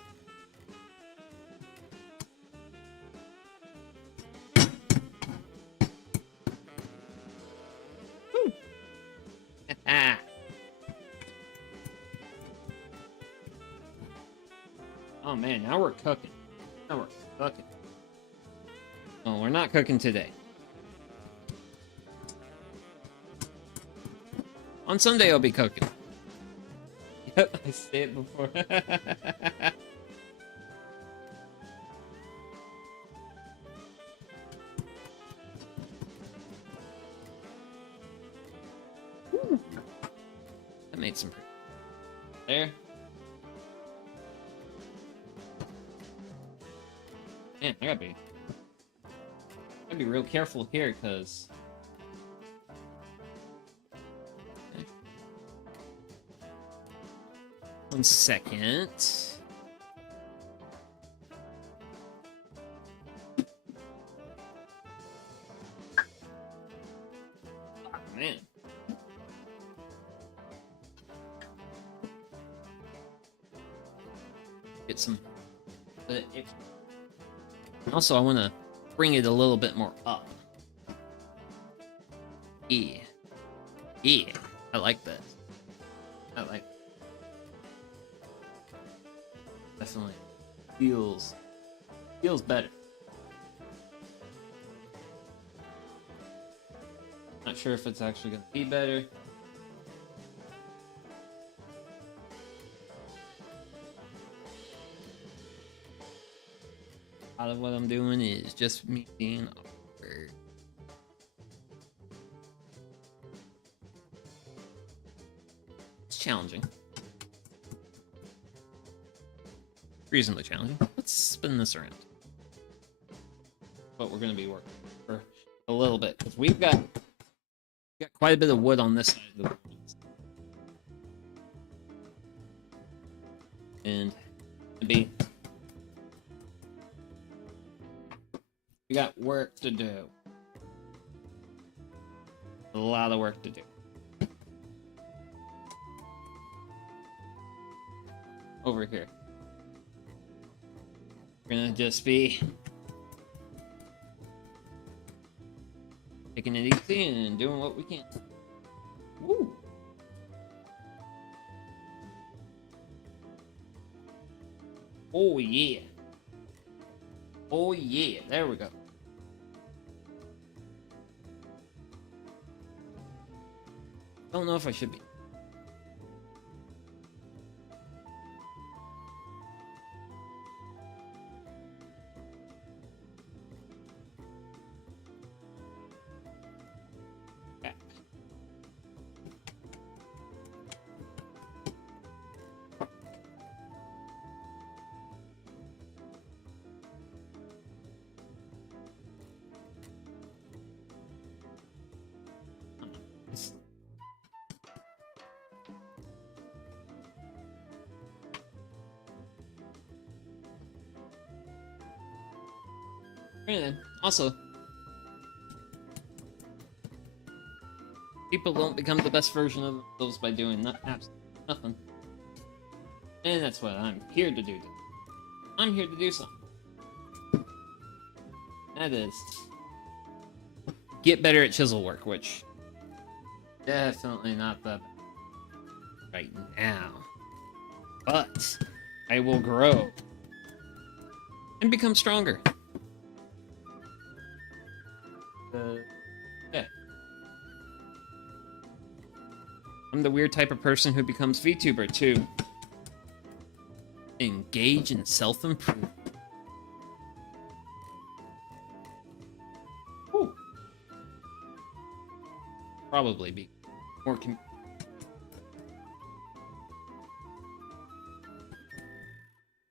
Woo. Oh man, now we're cooking. Now we're cooking. Well, we're not cooking today. On Sunday, I'll be cooking. Yep, I say it before. That made some pretty. There. Man, I gotta be real careful here, cause. Okay. 1 second. Oh, man. Get some. Also, I want to bring it a little bit more up. Yeah. Yeah. I like this. I like it. Definitely feels better. Not sure if it's actually going to be better. A lot of what I'm doing is just me being awkward. It's challenging. Reasonably challenging. Let's spin this around. But we're going to be working for a little bit because we've got quite a bit of wood on this side of the world. And we got work to do. A lot of work to do. Over here. We're gonna just be taking it easy and doing what we can. Woo! Oh yeah. Oh yeah, there we go. Don't know if I should be. And also, people don't become the best version of themselves by doing absolutely nothing. And that's what I'm here to do. I'm here to do something. That is get better at chisel work, which definitely not the right now. But I will grow and become stronger. Yeah. I'm the weird type of person who becomes VTuber to engage in self-improvement. Probably be more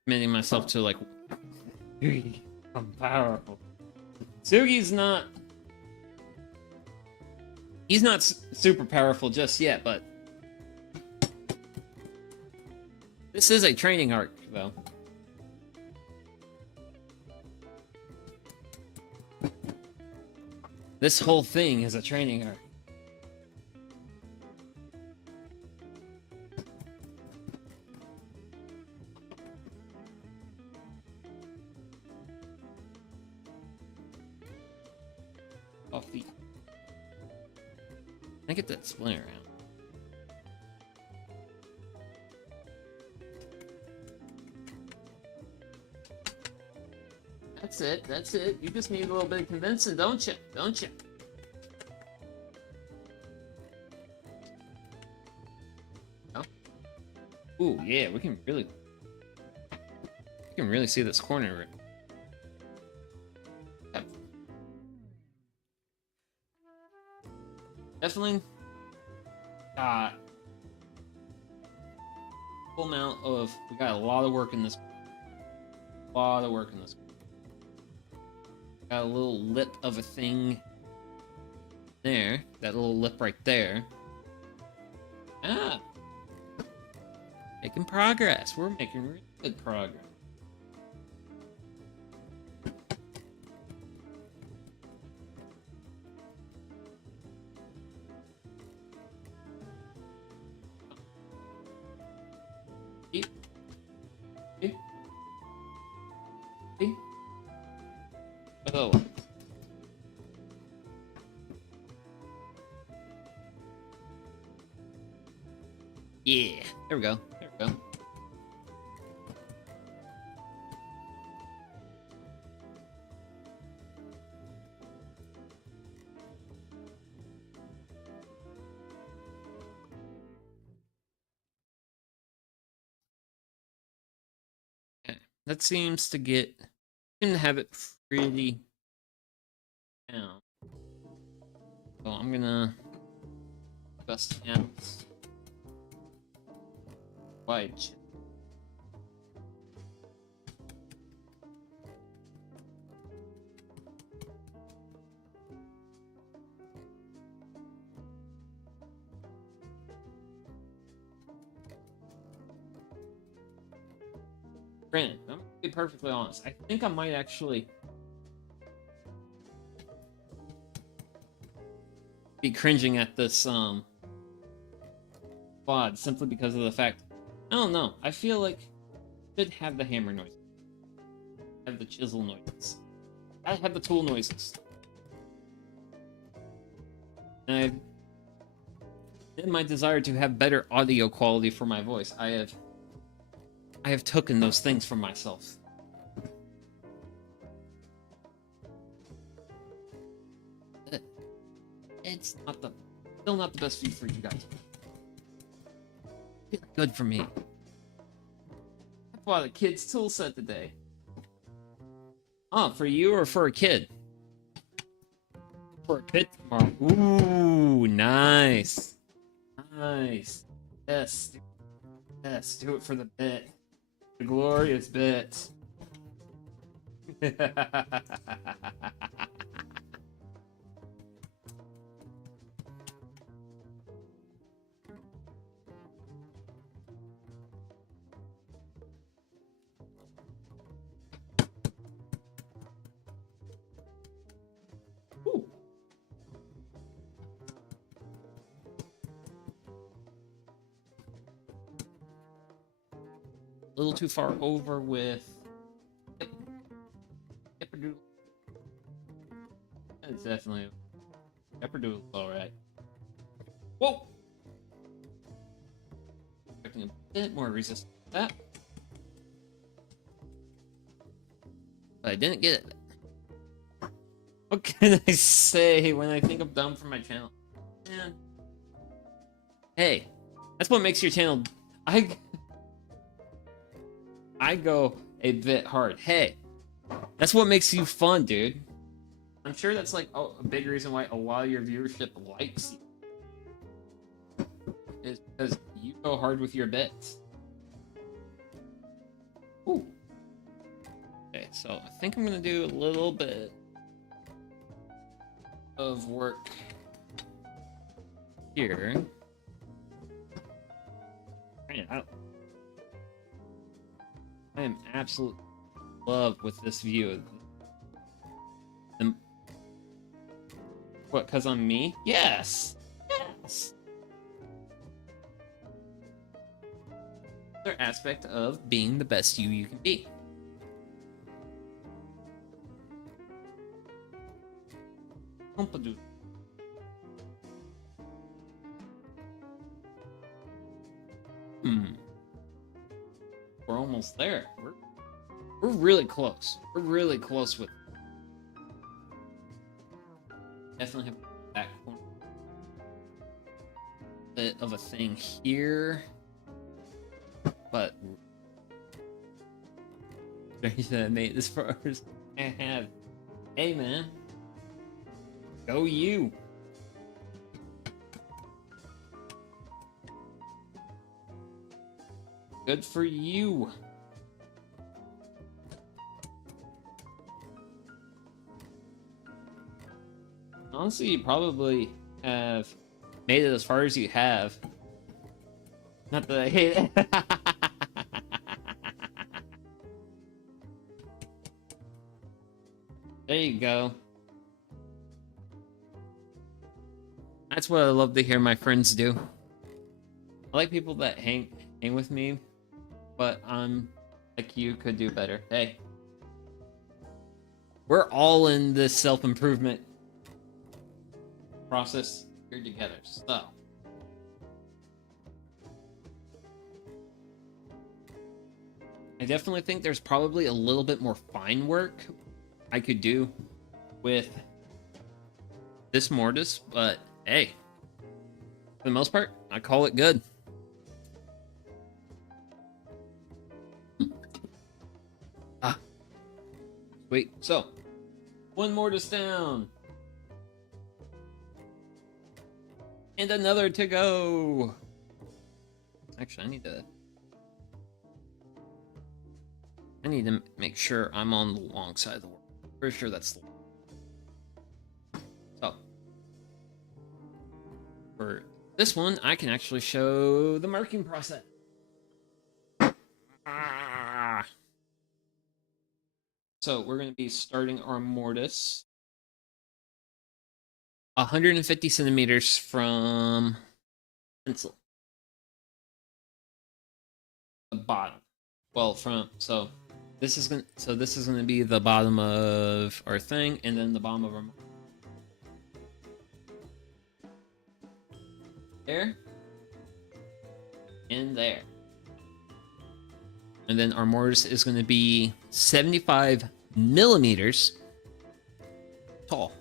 committing myself to like I'm powerful. Sugi's not. He's not super powerful just yet, but this is a training arc, though. This whole thing is a training arc. Off the. Can I get that splinter out? That's it, that's it. You just need a little bit of convincing, don't you? Don't you? No? Ooh, yeah, we can really see this corner. Yep. Definitely full amount of, we got a lot of work in this. Got a little lip of a thing there. That little lip right there. Ah! Making progress. We're making really good progress. Oh. Yeah, there we go. There we go. Okay. That seems to get seem to have it pretty down. So I'm gonna bust out wide. Granted, I'm gonna be perfectly honest. I think I might actually be cringing at this quad simply because of the fact, I don't know, I feel like I should have the hammer noise, have the chisel noises, I have the tool noises. And in my desire to have better audio quality for my voice, I have taken those things from myself. It's not still not the best view for you guys. It's good for me. I bought a kid's tool set today. Oh, for you or for a kid? For a kid tomorrow. Ooh, nice. Nice. Yes. Yes, do it for the bit. The glorious bit. A little too far over with Yepperdoodle. That's definitely Yepperdoodle, alright. Whoa! Expecting a bit more resistance to that. But I didn't get it. What can I say when I think I'm done for my channel? Man. Hey, that's what makes your channel. I go a bit hard. Hey, that's what makes you fun, dude. I'm sure that's like a big reason why a lot of your viewership likes you. Is because you go hard with your bits. Ooh. Okay, so I think I'm gonna do a little bit of work here. I am absolutely in love with this view. What, because I'm me? Yes! Yes! Another aspect of being the best you can be. Pompadour. We're almost there. We're really close. We're really close with. Definitely have that corner. Bit of a thing here, but I made this far as I have. Hey man, go you. Good for you. Honestly, you probably have made it as far as you have. Not that I hate it. There you go. That's what I love to hear my friends do. I like people that hang with me, but I'm like you could do better. Hey. We're all in this self-improvement process here together, so. I definitely think there's probably a little bit more fine work I could do with this mortise, but hey, for the most part, I call it good. Wait, so one mortise down. And another to go. Actually, I need to make sure I'm on the long side of the world. Pretty sure that's the so for this one, I can actually show the marking process. So we're going to be starting our mortise 150 centimeters from pencil. The bottom. Well, this is gonna be the bottom of our thing, and then the bottom of our there and there. And then our mortise is going to be 75 millimeters tall.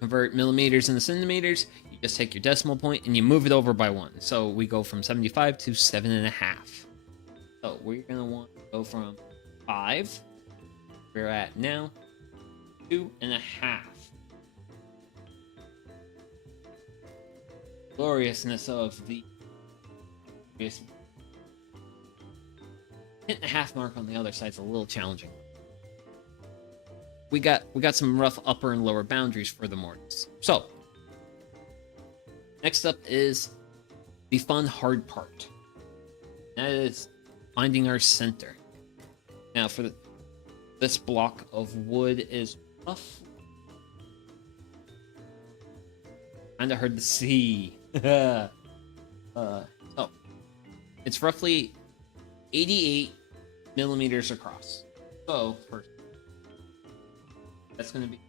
Convert millimeters into centimeters. You just take your decimal point and you move it over by 1. So we go from 75 to 7.5. So we're going to want to go from 5, we're at now, 2.5. Gloriousness of the 10.5 mark on the other side's a little challenging. We got some rough upper and lower boundaries for the mortise. So next up is the fun hard part. That is finding our center. Now for this block of wood is rough. Kinda hard to see. So it's roughly 88 millimeters across. So first, that's going to be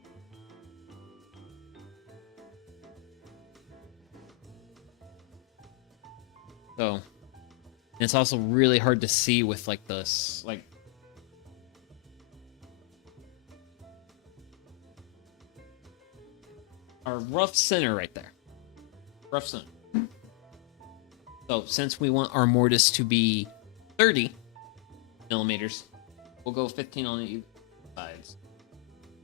so. And it's also really hard to see with like this, like our rough center right there. Rough center. So since we want our mortise to be 30 millimeters, we'll go 15 on the sides.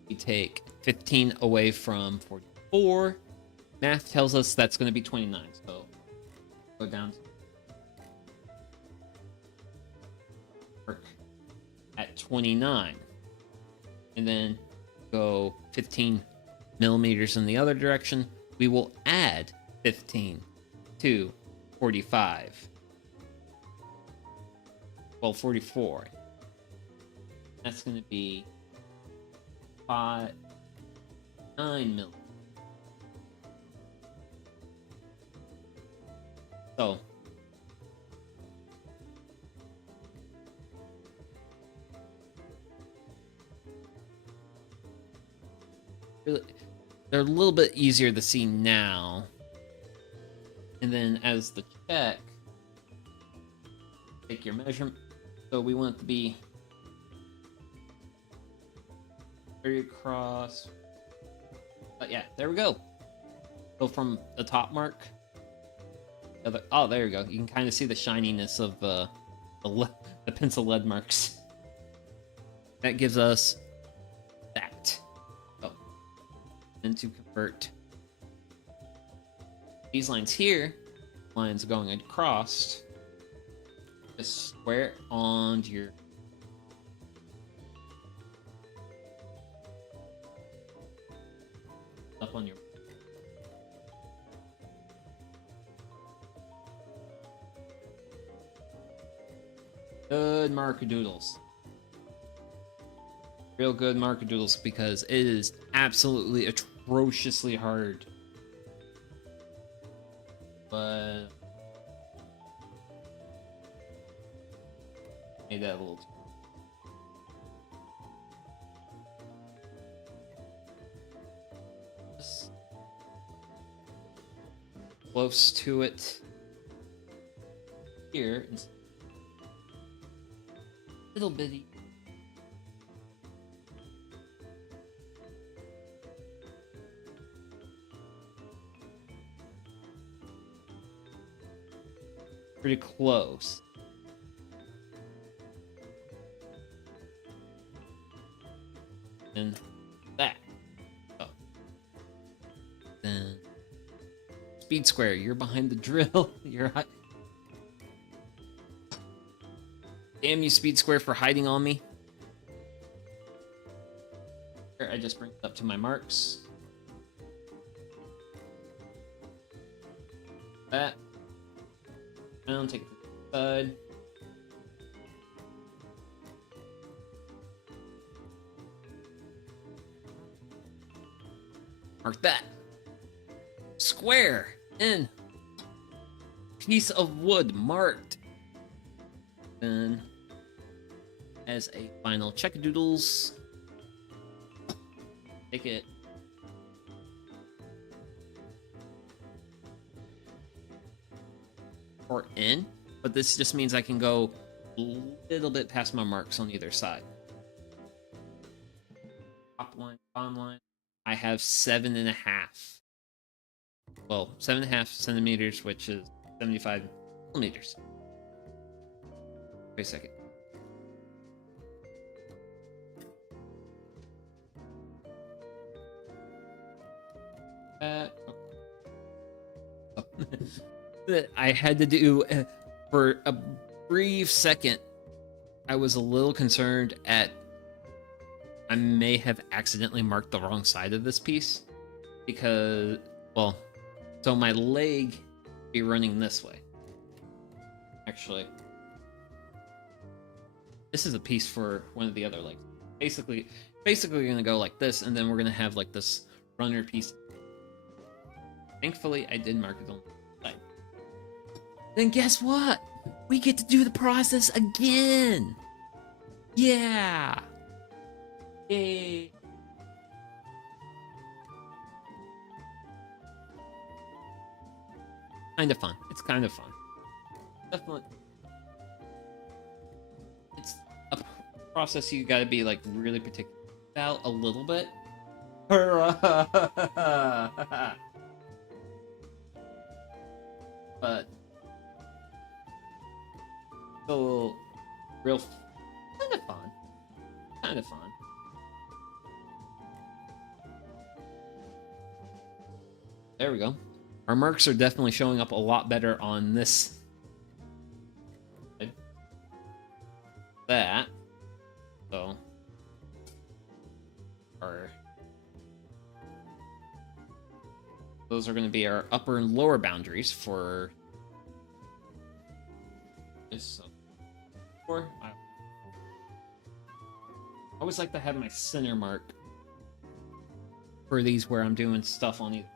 We take 15 away from 44. Math tells us that's going to be 29. So go down to work at 29. And then go 15 millimeters in the other direction. We will add 15 to 45. Well, 44. That's going to be 9 millimeters. So really, they're a little bit easier to see now. And then as the check, take your measurement. So we want it to be 30 across. But yeah, there we go. So from the top mark. Oh, there you go. You can kind of see the shininess of the pencil lead marks. That gives us that. Oh. And to convert these lines here, lines going across, just square onto your up on your good markadoodles. Real good markadoodles, because it is absolutely atrociously hard. But made that a little too. Just close to it here. Little bitty. Pretty close. And that. Oh. Then speed square, you're behind the drill. You're hot. Damn you, speed square, for hiding on me. Here, I just bring it up to my marks. That. Down, take it to the side. Mark that. Square in. Piece of wood marked. Then, as a final check-a-doodles, take it. Or in, but this just means I can go a little bit past my marks on either side. Top line, bottom line. I have 7.5. Well, 7.5 centimeters, which is 75 millimeters. Wait a second. I had to do for a brief second. I was a little concerned at I may have accidentally marked the wrong side of this piece because, well, so my leg be running this way. Actually, this is a piece for one of the other legs. Basically, we're gonna go like this, and then we're gonna have like this runner piece. Thankfully, I did mark it on the side. Then guess what? We get to do the process again. Yeah. Yay. Kind of fun. It's kind of fun. Definitely. It's a process you gotta be like really particular about a little bit. But still real kind of fun. Kind of fun. There we go. Our marks are definitely showing up a lot better on this. That. So. Those are going to be our upper and lower boundaries for this. I always like to have my center mark for these where I'm doing stuff on either.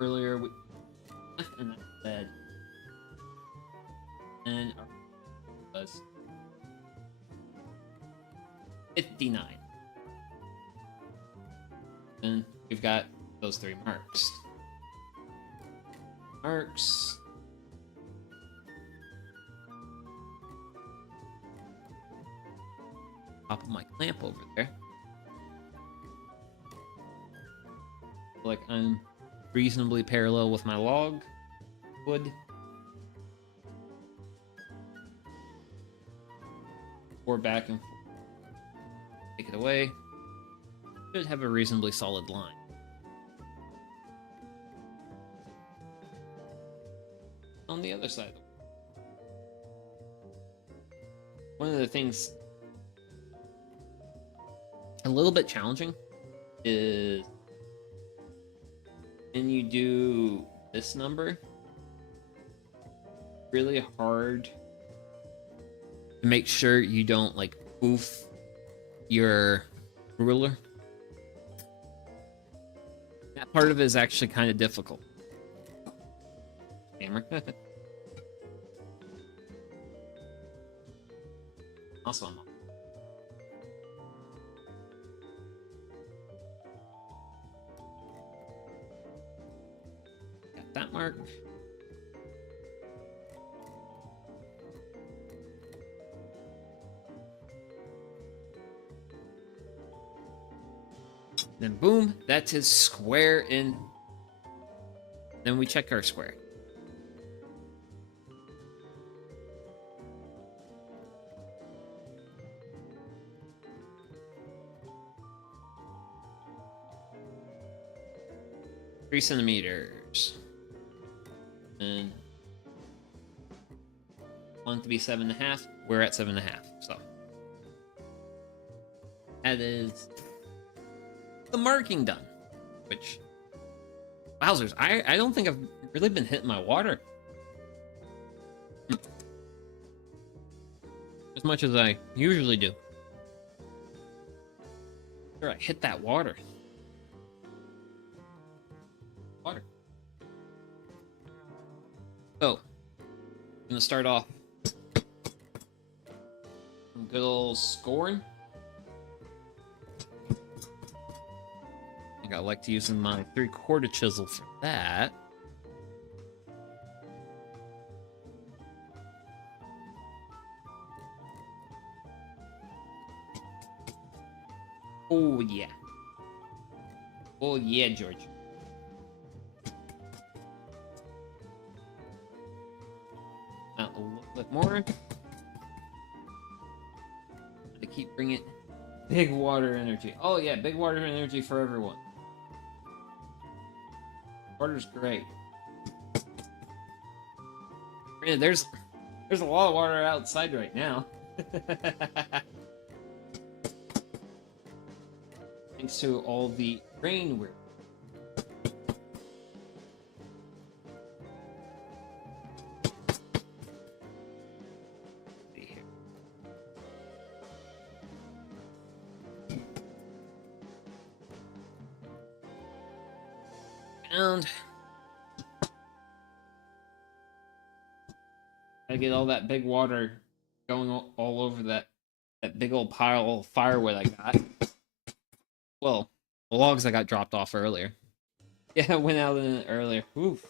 Earlier, we and that bed, and our was 59. And we've got those 3 marks. Top of my clamp over there. Like I'm reasonably parallel with my log wood. Or back and forth. Take it away. Should have a reasonably solid line. On the other side. One of the things a little bit challenging is when you do this number, really hard to make sure you don't like oof your ruler. That part of it is actually kind of difficult. Hammer. Also, I'm got that mark. Then boom, that's his square in. Then we check our square. 3 centimeters. And want it to be 7.5. We're at 7.5. So that is the marking done. Which, wowzers, I don't think I've really been hitting my water as much as I usually do. Sure, I hit that water. So, I'm gonna start off some good old scoring. I think I like to use my 3/4 chisel for that. Oh yeah. Oh yeah, George. A little bit more. To keep bringing big water energy. Oh yeah, big water energy for everyone. Water's great. Man, there's a lot of water outside right now. Thanks to all the rain we're and I get all that big water going all over that big old pile of firewood I got. Well, the logs I got dropped off earlier. Yeah, I went out in it earlier. Oof.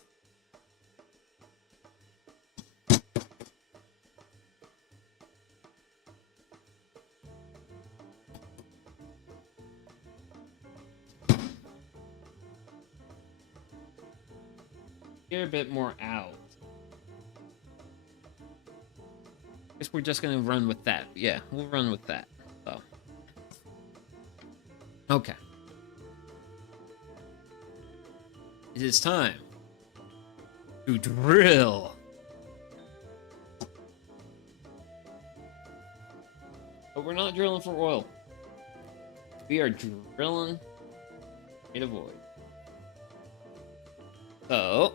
Get a bit more out. Guess we're just gonna run with that. Yeah, we'll run with that. So. Okay. It is time to drill. But we're not drilling for oil. We are drilling to avoid. So.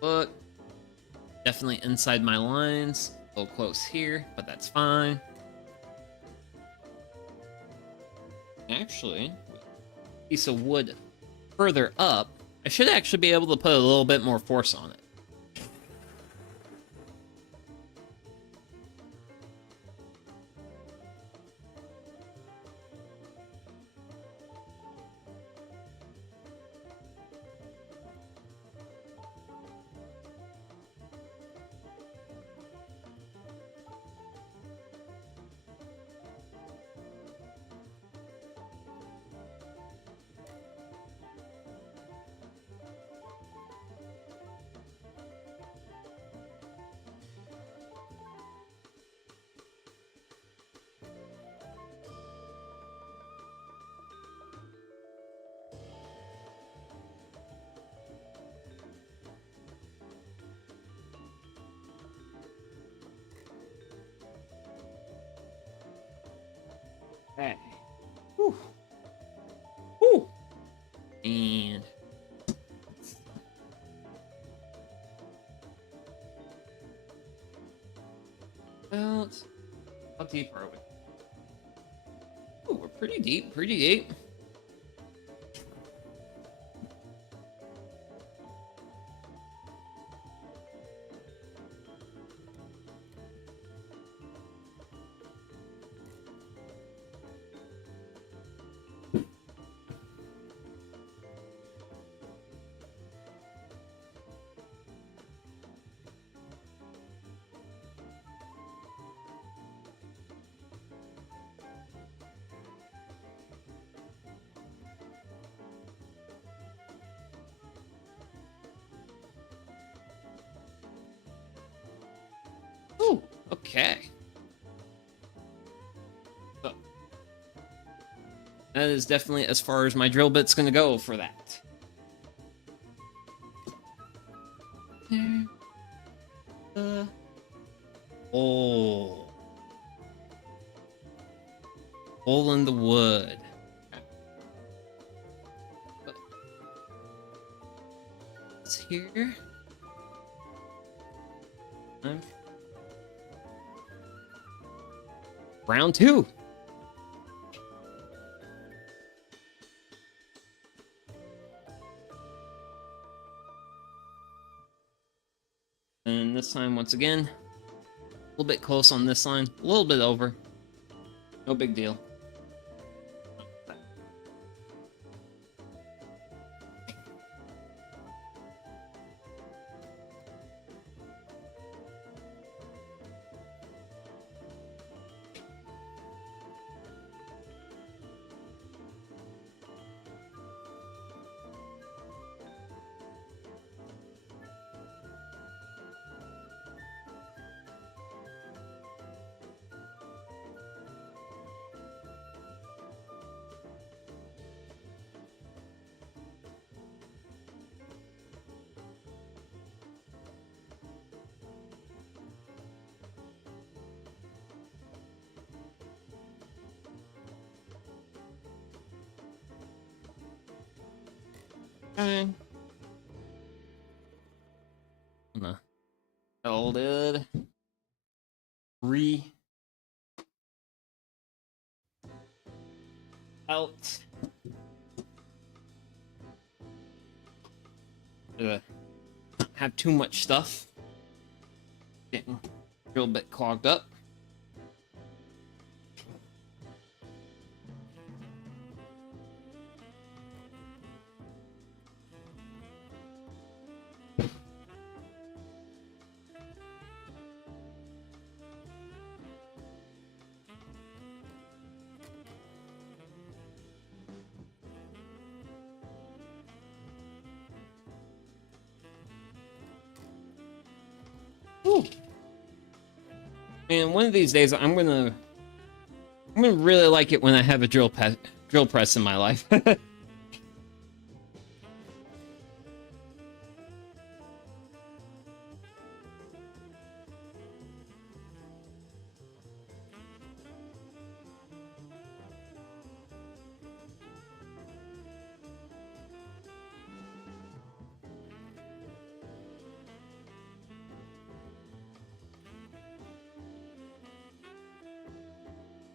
Look. Definitely inside my lines. A little close here, but that's fine. Actually, piece of wood further up, I should actually be able to put a little bit more force on it. Okay. Whew. Whew. And about how deep are we? Oh, we're pretty deep, pretty deep. Oh, okay. That is definitely as far as my drill bit's gonna go for that. Oh. Hole in the wood. It's here. Round 2. And this time, once again, a little bit close on this line, a little bit over. No big deal. Okay. Gonna hold it. Out. Have too much stuff. Getting a little bit clogged up. Whew. Man, one of these days I'm gonna really like it when I have a drill press in my life.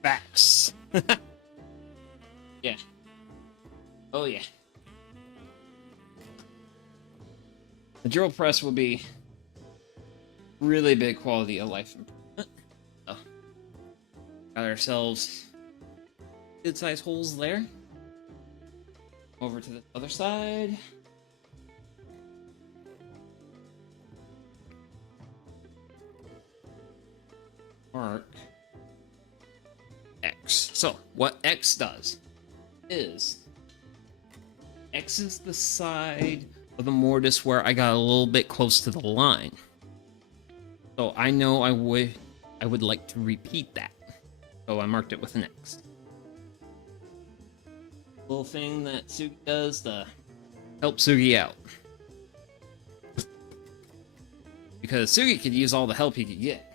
Facts. Yeah. Oh yeah. The drill press will be really big quality of life improvement. So, got ourselves good sized holes there. Over to the other side. Mark X. So, what X does is X is the side of the mortise where I got a little bit close to the line. So I know I would like to repeat that. So I marked it with an X. Little thing that Sugi does to help Sugi out. Because Sugi could use all the help he could get.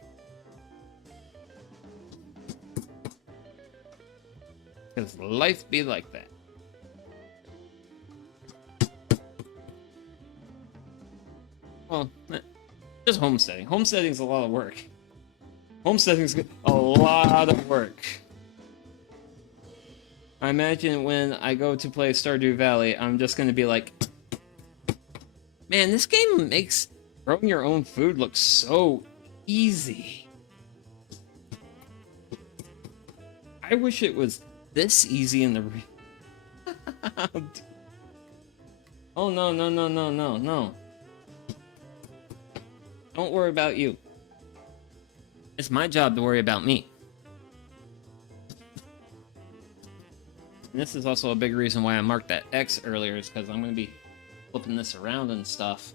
Because life be like that. Well, just homesteading. Homesteading's a lot of work. Homesteading's a lot of work. I imagine when I go to play Stardew Valley, I'm just gonna be like, man, this game makes growing your own food look so easy. I wish it was this easy in the Oh no, no, no, no, no, no. Don't worry about you. It's my job to worry about me. And this is also a big reason why I marked that X earlier, is because I'm going to be flipping this around and stuff.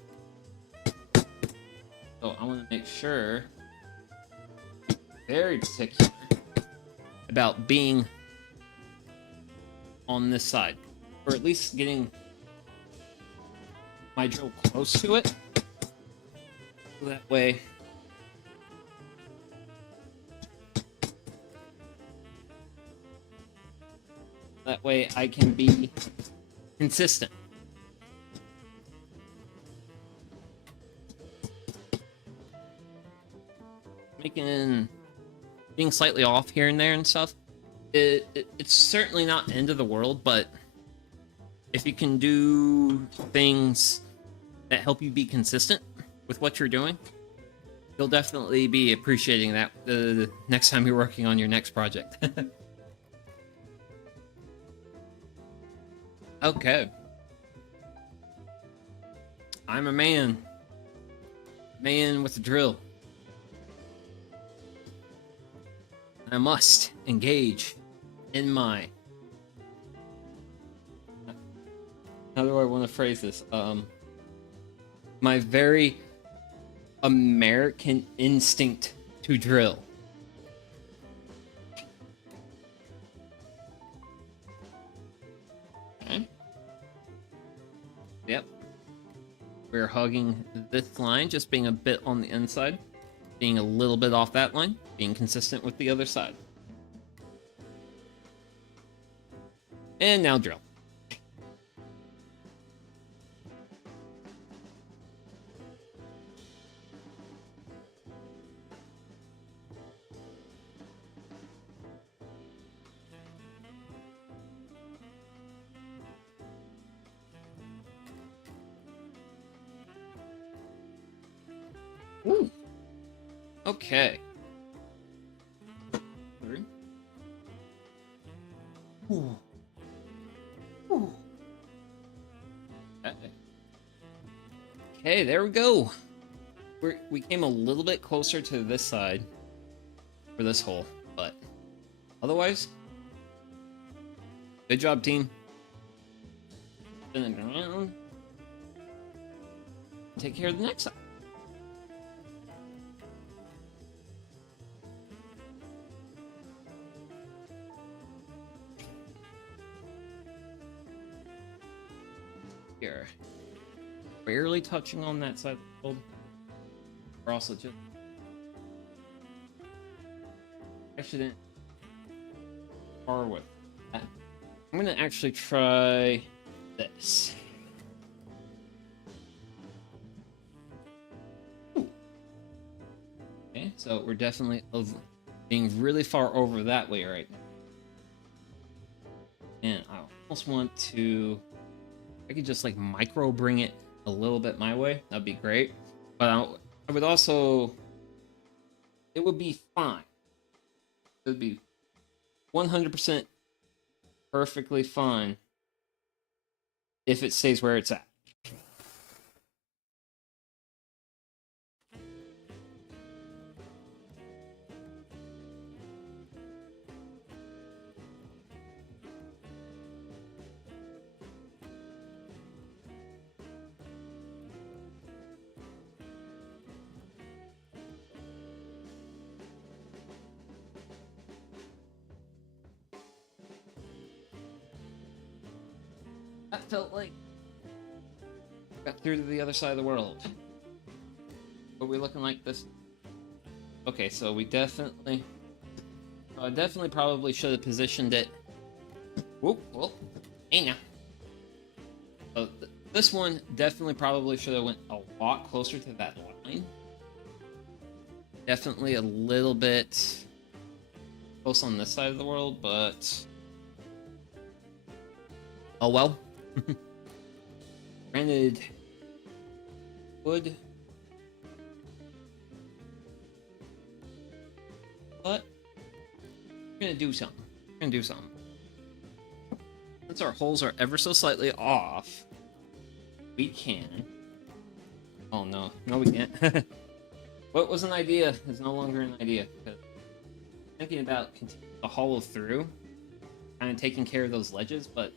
So I want to make sure, very particular, about being on this side, or at least getting my drill close to it. So that way, I can be consistent. Being slightly off here and there and stuff, it's certainly not end of the world, but if you can do things that help you be consistent with what you're doing, you'll definitely be appreciating that the next time you're working on your next project. Okay. I'm a man. Man with a drill. I must engage in my... How do I want to phrase this? My very American instinct to drill. Okay. Yep. We're hugging this line, just being a bit on the inside, being a little bit off that line, being consistent with the other side. And now drill. Ooh. Okay. Ooh. Ooh. Okay, there we go. We came a little bit closer to this side for this hole, but otherwise, good job, team. Spin it around. Take care of the next side. Here. Barely touching on that side of the field. We're also just... I shouldn't... far with that. I'm gonna actually try this. Ooh. Okay, so we're definitely being really far over that way right now. And I almost want to... I could just like micro bring it a little bit my way. That'd be great. But I would also... It would be fine. It would be 100% perfectly fine if it stays where it's at. That felt like got through to the other side of the world. Are we looking like this? Okay, so we definitely probably should have positioned it. Whoop, whoop. Hey now. So this one definitely probably should have went a lot closer to that line. Definitely a little bit close on this side of the world, but oh well. Granted, wood, but we're gonna do something. Since our holes are ever so slightly off, we can... Oh no, we can't. What was an idea is no longer an idea. Because thinking about the hollow through, kind of taking care of those ledges, but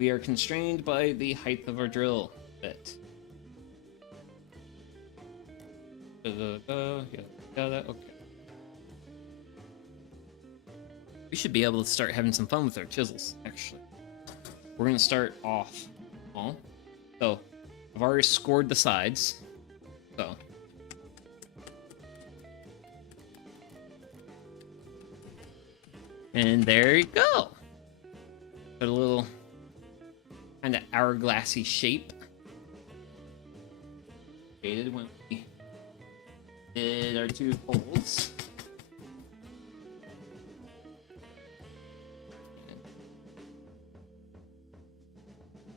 we are constrained by the height of our drill bit. Okay. We should be able to start having some fun with our chisels, actually. we're gonna start off small. So I've already scored the sides. So and there you go. Got a little kind of hourglassy shape. Created when we did our 2 holes.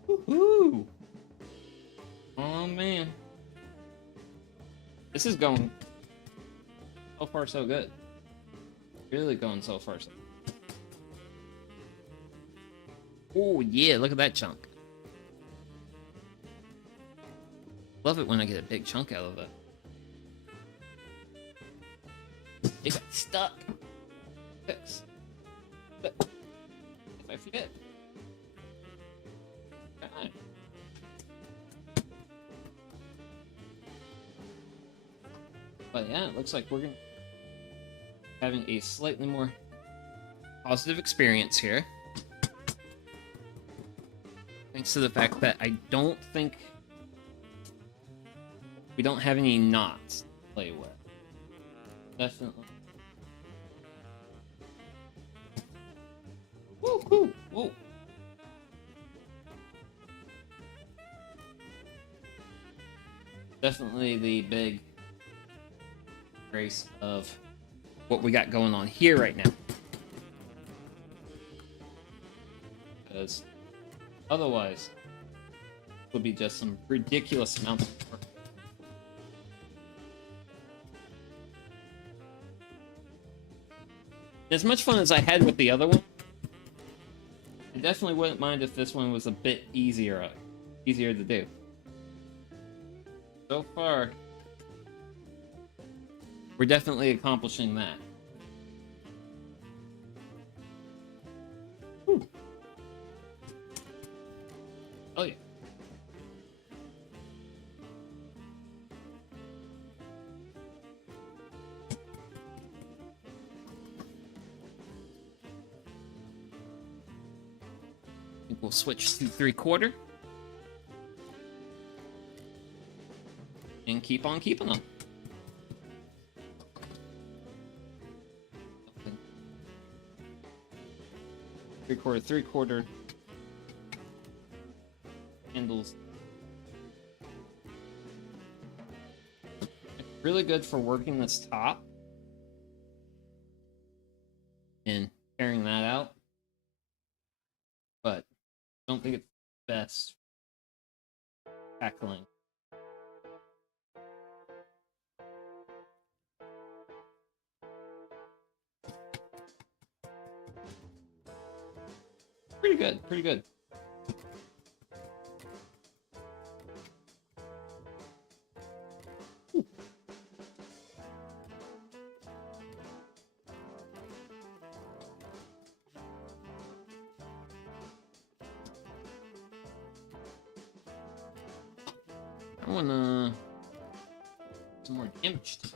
Woohoo! Oh man. This is going so far so good. Really going so far so good. Oh yeah, look at that chunk. Love it when I get a big chunk out of it. It got stuck. Fix. If I forget. God. But yeah, it looks like we're gonna having a slightly more positive experience here. Thanks to the fact that I don't think we don't have any knots to play with. Definitely. Woo, woo, woo. Definitely the big grace of what we got going on here right now. Because otherwise, it would be just some ridiculous amounts of work. As much fun as I had with the other one, I definitely wouldn't mind if this one was a bit easier to do. So far, we're definitely accomplishing that. Whew. Oh yeah. I think we'll switch to 3/4. And keep on keeping them. Three-quarter handles. Really good for working this top and carrying that out, but I don't think it's best tackling. Pretty good, pretty good. Ooh. I wanna some more damaged.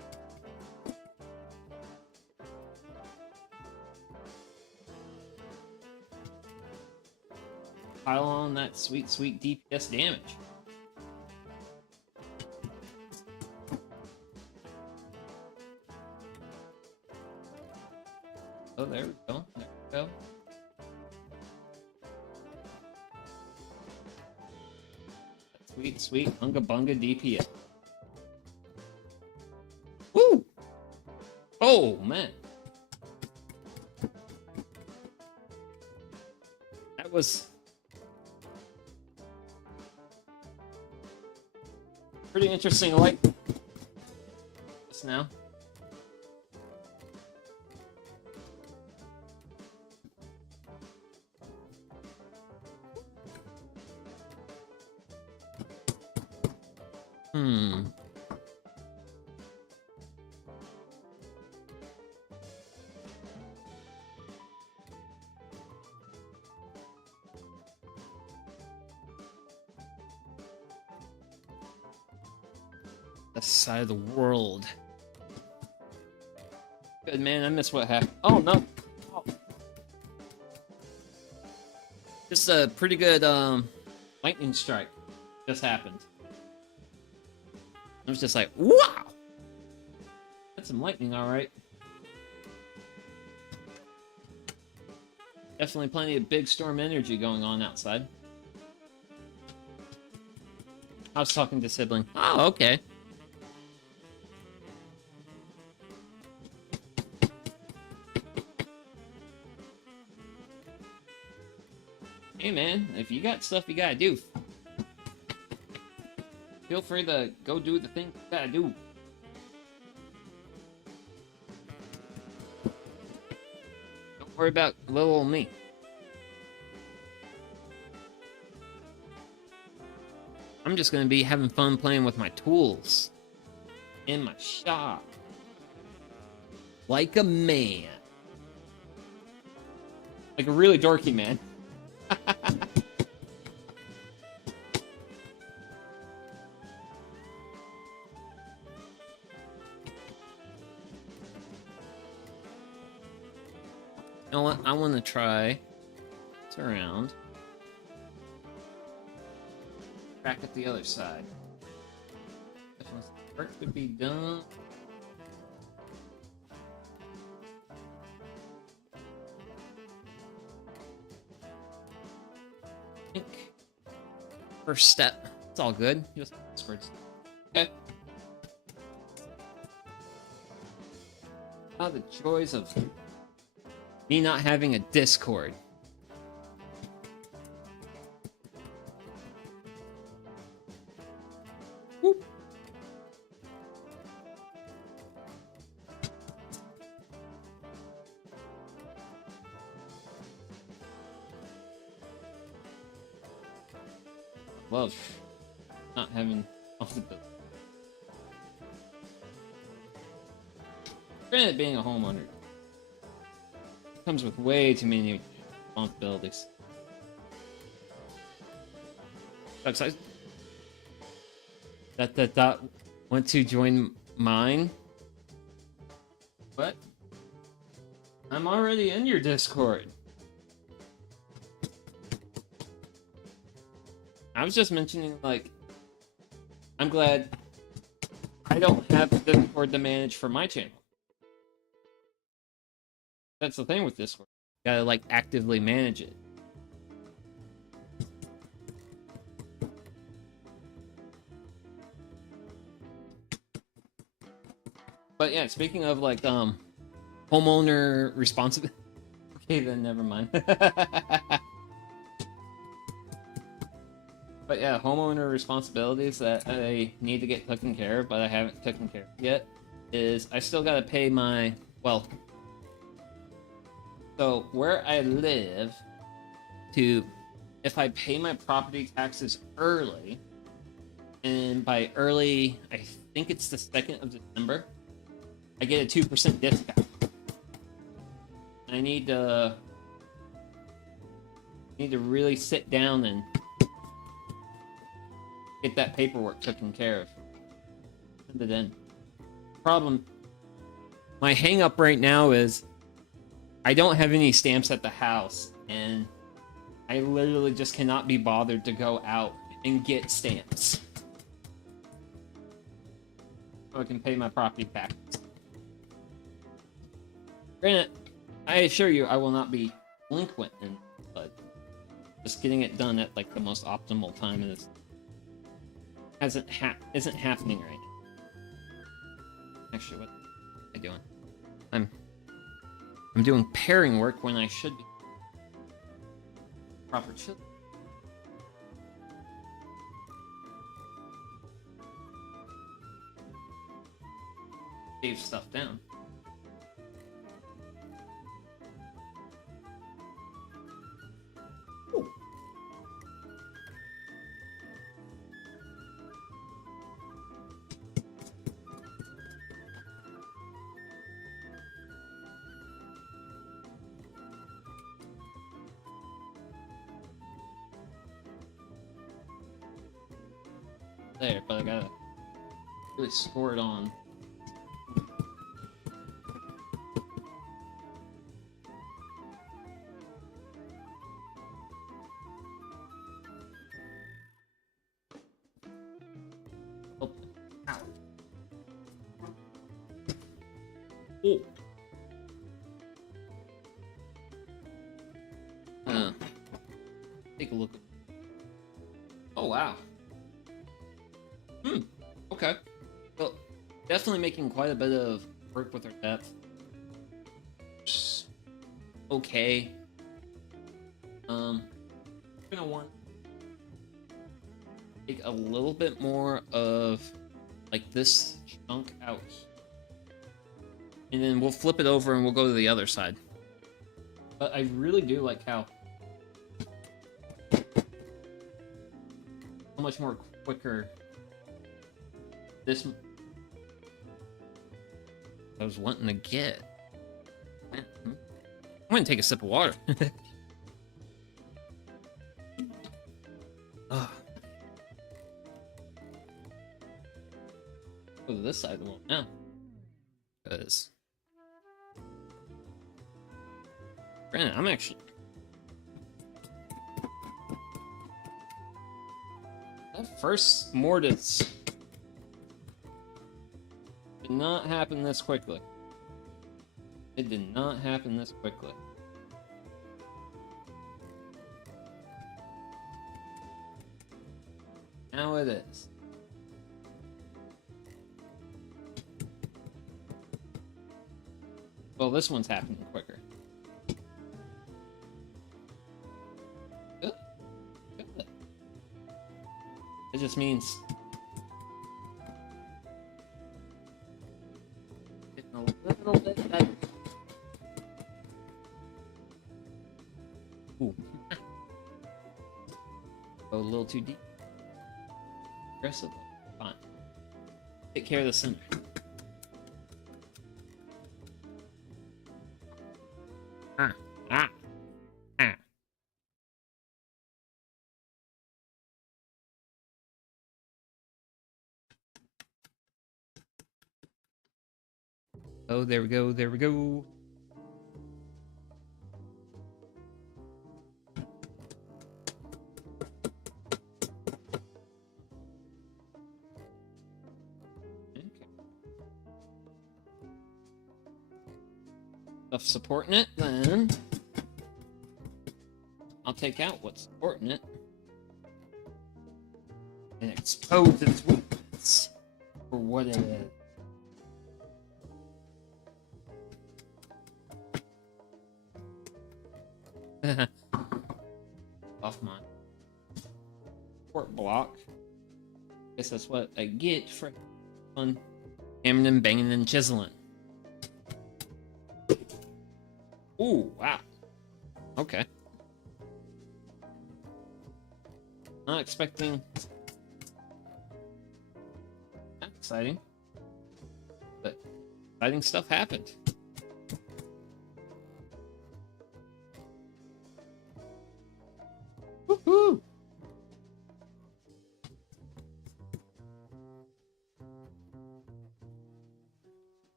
Pile on that sweet, sweet DPS damage. Oh, there we go. There we go. Sweet, sweet Unga Bunga DPS. Woo! Oh, man. That was pretty interesting. I like this now. This side of the world. Good man, I missed what happened. Oh no. Oh. Just a pretty good lightning strike just happened. I was just like, wow! That's some lightning, alright. Definitely plenty of big storm energy going on outside. I was talking to sibling. Oh, okay. Hey man, if you got stuff you gotta do, feel free to go do the thing you gotta do. Don't worry about little old me. I'm just gonna be having fun playing with my tools in my shop. Like a man. Like a really dorky man. You know what? I want to try. It's around. Back at the other side. Work could be done. I think first step. It's all good. Just passwords. Okay. Oh, the joys of me not having a Discord. Whoop. Love not having all the bills. Granted, being a homeowner comes with way too many responsibilities. That want to join mine? What? I'm already in your Discord. I was just mentioning, like, I'm glad I don't have the Discord to manage for my channel. That's the thing with Discord. You gotta, like, actively manage it. But yeah, speaking of, like, homeowner responsibility. Okay, then never mind. But yeah, homeowner responsibilities that I need to get taken care of, but I haven't taken care of yet, is I still gotta pay my, well, so where I live, if I pay my property taxes early, and by early, I think it's the 2nd of December, I get a 2% discount. I need to really sit down and get that paperwork taken care of. Send it in. Problem, my hang up right now is I don't have any stamps at the house, and I literally just cannot be bothered to go out and get stamps so I can pay my property taxes. Granted, I assure you I will not be delinquent, but just getting it done at like the most optimal time in this isn't happening right now. Actually, what am I doing? I'm doing pairing work when I should be. Proper chill. Save stuff down. Ooh. There, but I gotta really score it on. Oh. Ow. Oh. Take a look. Oh, wow. Okay. Well, definitely making quite a bit of work with our depth. Okay. We're gonna want to take a little bit more of like this chunk out, and then we'll flip it over and we'll go to the other side. But I really do like how much more quicker this I was wanting to get. I'm gonna take a sip of water. Go to this side of the wall now. Because granted, I'm actually that first mortise did not happen this quickly. It did not happen this quickly. Now it is. Well, this one's happening quicker. Good. Good. It just means getting a little bit better. Ooh. Go a little too deep. Aggressive. Fine. Take care of the center. Oh, there we go, there we go. Okay. Stuff supporting it, then I'll take out what's supporting it and expose its weakness for what it is. Off my support block. Guess that's what I get for fun hammering and banging and chiseling. Ooh, wow. Okay. Not expecting that exciting, but exciting stuff happened. Woohoo!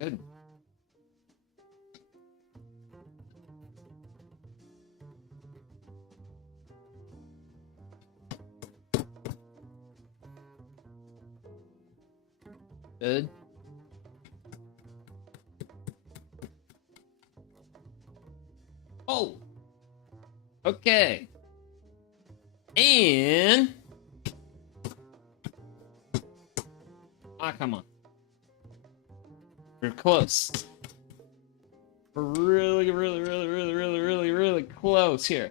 Good. Good. Oh. Okay. And come on. We're close. We're really close here.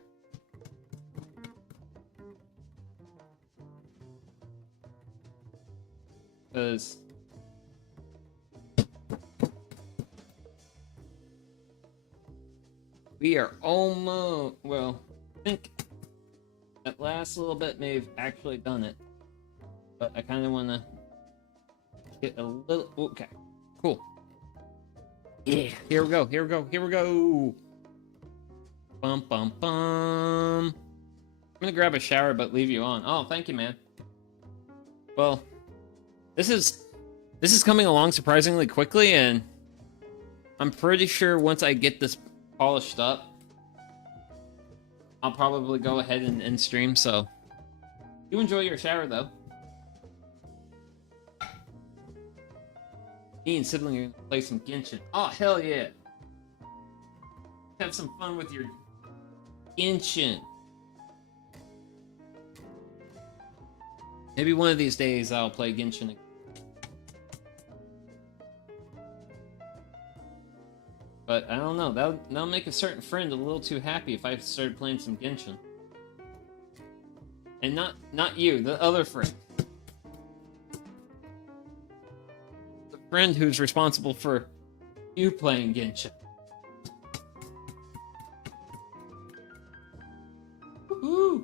Because we are almost, well, I think that last little bit may have actually done it. But I kind of want to get a little, okay, cool. Yeah, here we go, here we go, here we go. Bum, bum, bum. I'm gonna grab a shower, but leave you on. Oh, thank you, man. Well, this is coming along surprisingly quickly, and I'm pretty sure once I get this polished up, I'll probably go ahead and end stream, so you enjoy your shower, though. Me and sibling are gonna play some Genshin. Oh, hell yeah! Have some fun with your Genshin. Maybe one of these days I'll play Genshin. But I don't know. That'll make a certain friend a little too happy if I started playing some Genshin. And not you, the other friend. The friend who's responsible for you playing Genshin. Woohoo!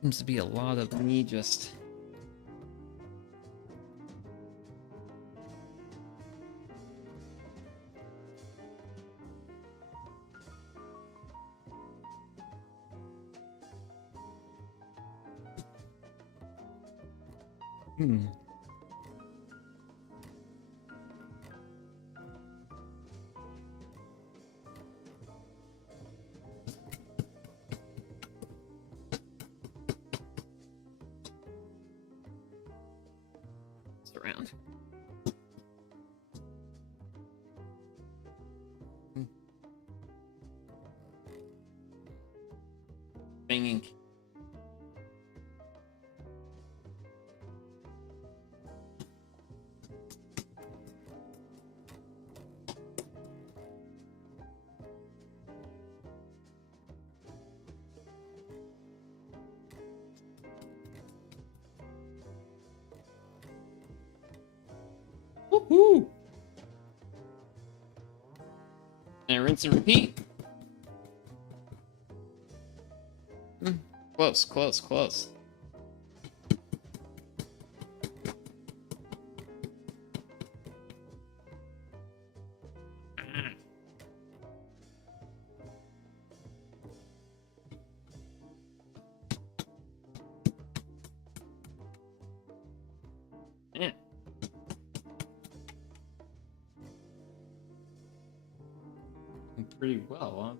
Seems to be a lot of me just... around. Banging. Woohoo! And rinse and repeat. Close, close, close. Yeah. Pretty well. I'm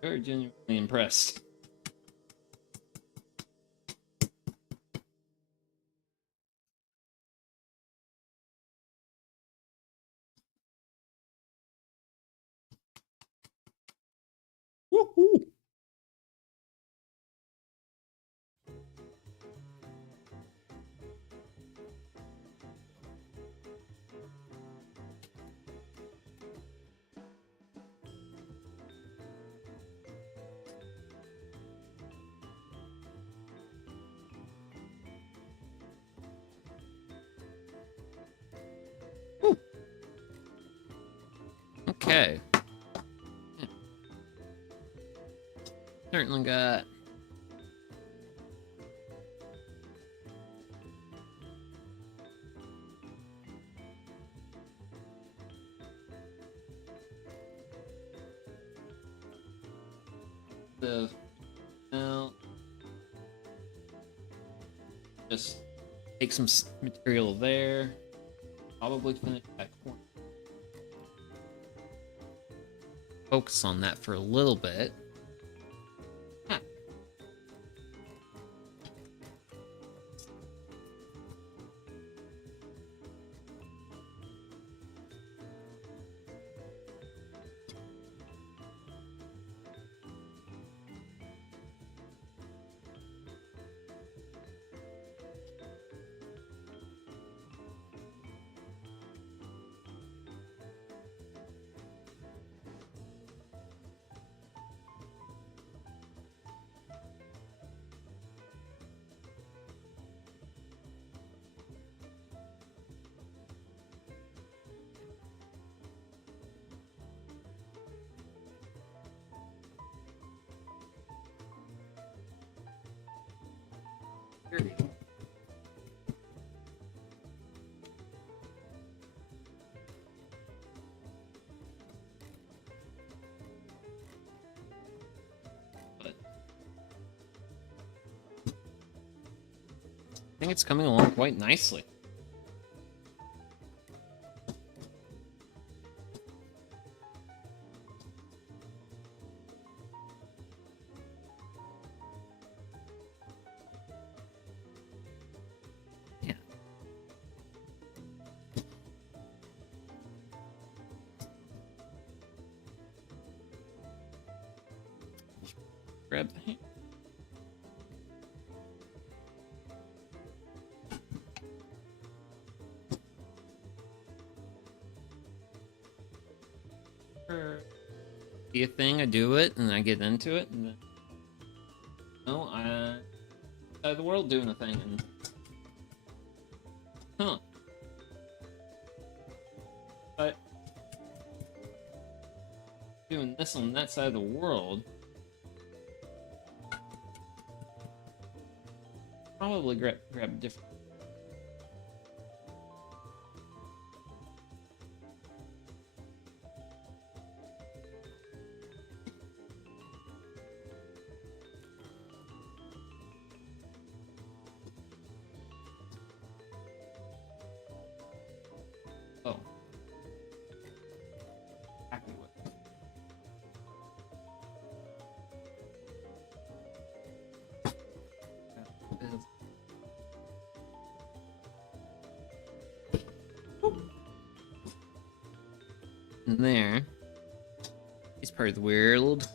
very genuinely impressed. Woohoo! Okay. Yeah. Certainly got the now just take some material there. Probably finish that corner. Focus on that for a little bit. Huh. Here we go. But I think it's coming along quite nicely. grab the hand. See a thing, I do it, and I get into it, and then no, I outside the world doing a thing, and but doing this on that side of the world, probably grab a different. Oh. Happy with. And there. He's part of the world.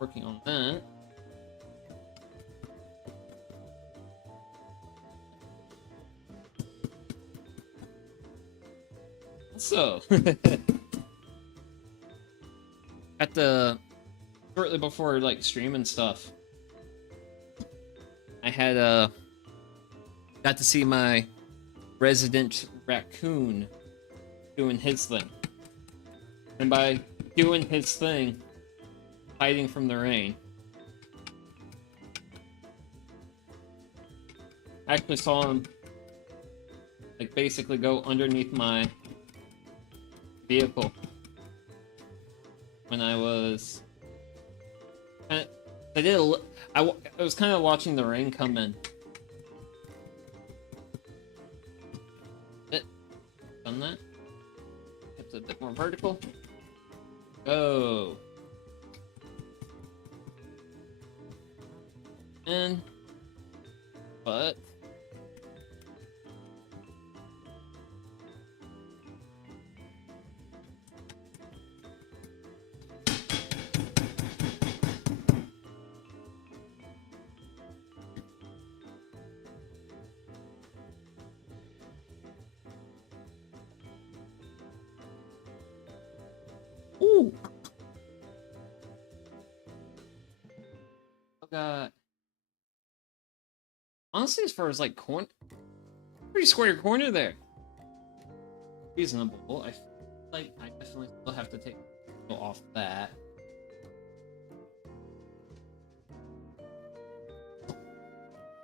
Working on that. So, at the shortly before like streaming stuff, I had got to see my resident raccoon doing his thing, and by doing his thing, hiding from the rain. I actually saw him like basically go underneath my vehicle when I was I was kind of watching the rain come in. Done that. It's a bit more vertical. Go. And but ooh. Oh god. Honestly, as far as like corner, pretty square corner there. Reasonable. I feel like I definitely still have to take off that.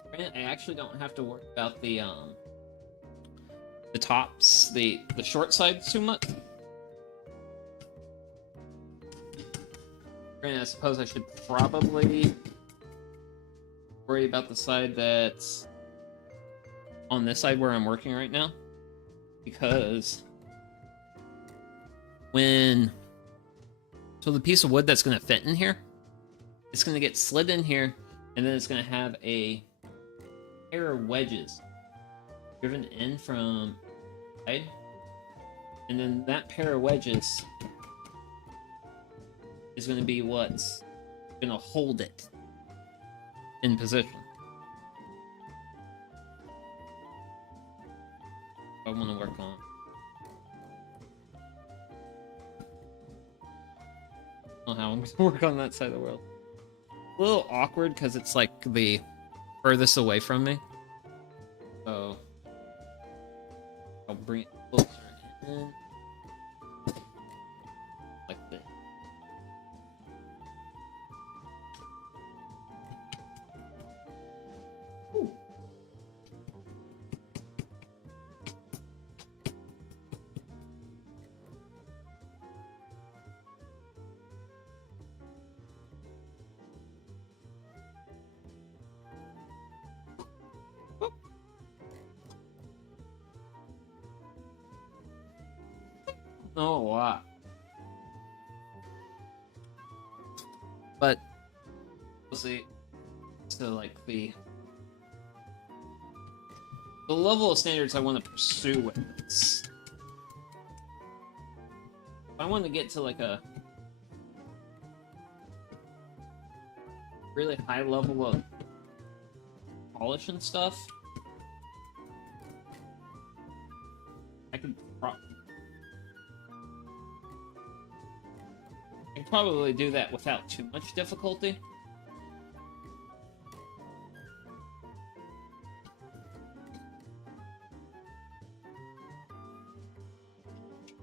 Granted, I actually don't have to worry about the tops, the short side too much. Granted, I suppose I should probably worry about the side that's on this side where I'm working right now, because so the piece of wood that's going to fit in here, it's going to get slid in here, and then it's going to have a pair of wedges driven in from side, and then that pair of wedges is going to be what's going to hold it in position. I want to work on. I don't know how I'm going to work on that side of the world. A little awkward because it's like the furthest away from me. So I'll bring it closer in. Like this. Oh, wow. But we'll see. So, like the level of standards I want to pursue with this. I want to get to like a really high level of polish and stuff, I could probably do that without too much difficulty.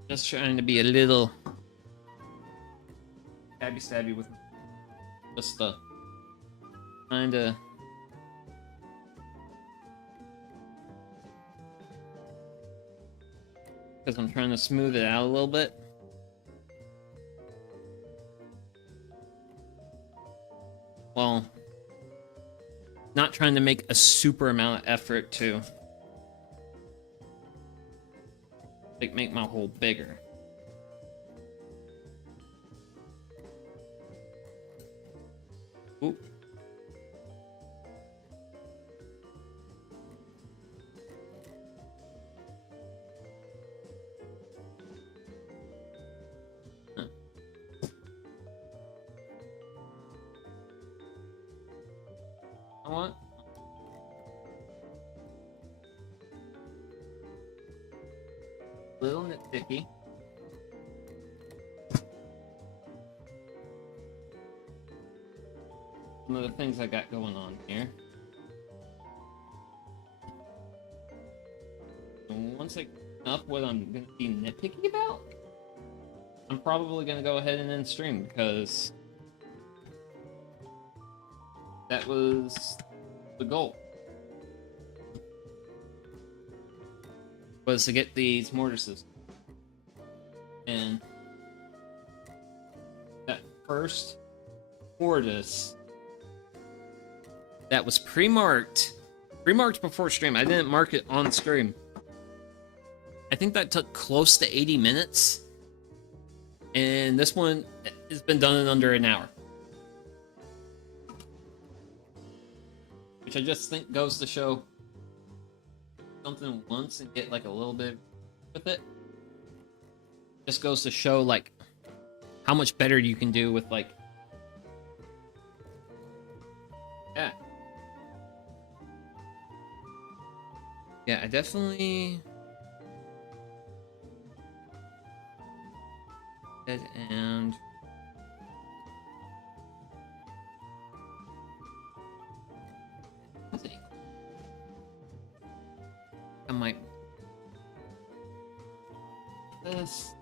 Just trying to be a little stabby with just the kinda because I'm trying to smooth it out a little bit. Well, not trying to make a super amount of effort to like make my hole bigger. Oop. I want a little nitpicky. Some of the things I got going on here. And once I get up what I'm gonna be nitpicky about, I'm probably gonna go ahead and end stream because that was the goal. Was to get these mortises. And that first mortise that was pre-marked before stream. I didn't mark it on stream. I think that took close to 80 minutes. And this one has been done in under an hour. Which I just think goes to show something once and get like a little bit with it. Just goes to show like how much better you can do with like yeah, I definitely and I might this.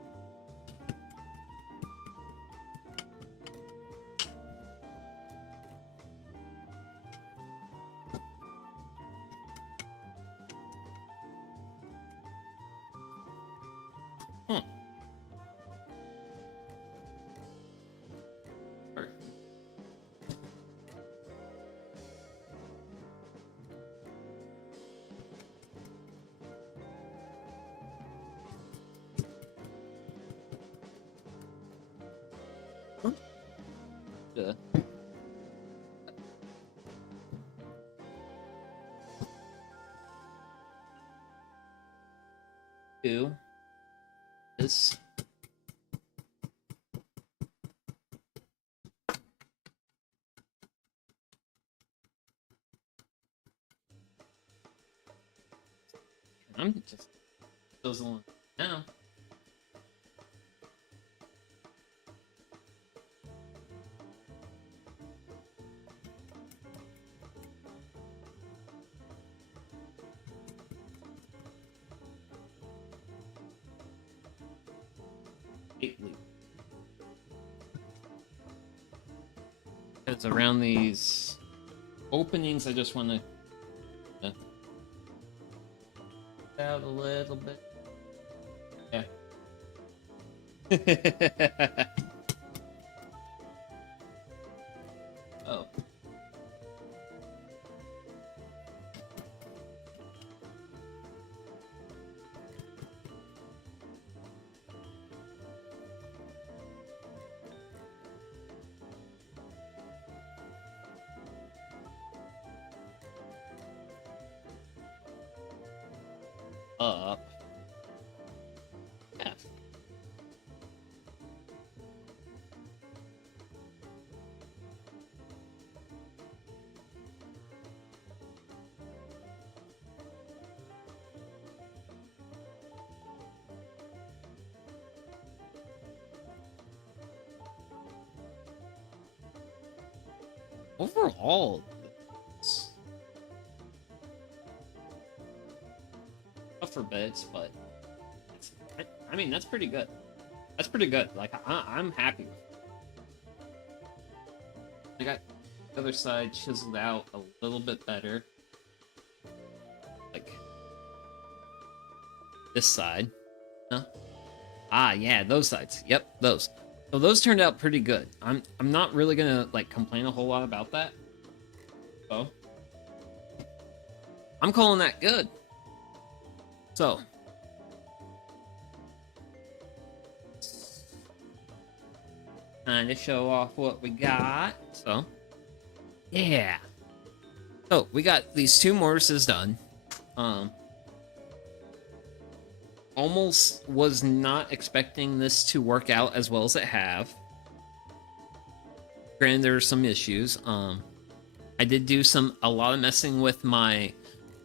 Do this. I'm just those along now. It's around these openings. I just want to out a little bit. Yeah. Oh. Up. Yeah. overall, it's tough for bits, but it's, I mean, that's pretty good. That's pretty good. Like, I'm happy with it. I got the other side chiseled out a little bit better. Like, this side. No? Ah, yeah, those sides. Yep, those. So those turned out pretty good. I'm not really gonna, like, complain a whole lot about that. So, I'm calling that good. So, kind of show off what we got. So, yeah. So, we got these two mortises done. Almost was not expecting this to work out as well as it have. Granted, there are some issues. I did do a lot of messing with my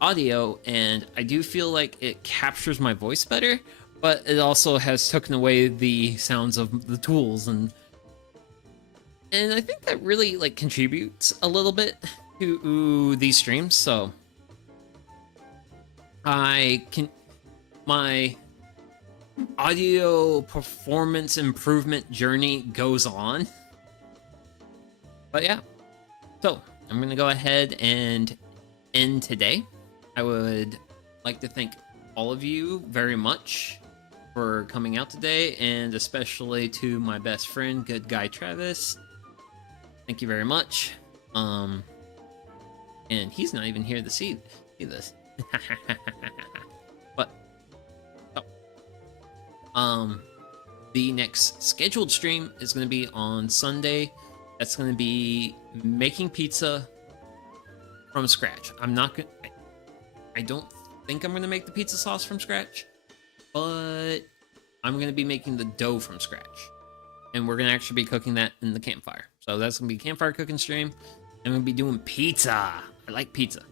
audio, and I do feel like it captures my voice better, but it also has taken away the sounds of the tools, and I think that really like contributes a little bit to these streams. So my audio performance improvement journey goes on. But yeah, so I'm gonna go ahead and end today. I would like to thank all of you very much for coming out today, and especially to my best friend, good guy Travis. Thank you very much. And he's not even here to see this. But the next scheduled stream is going to be on Sunday. That's going to be making pizza from scratch. I don't think I'm going to make the pizza sauce from scratch, but I'm going to be making the dough from scratch. And we're going to actually be cooking that in the campfire. So that's going to be a campfire cooking stream. And we're going to be doing pizza. I like pizza.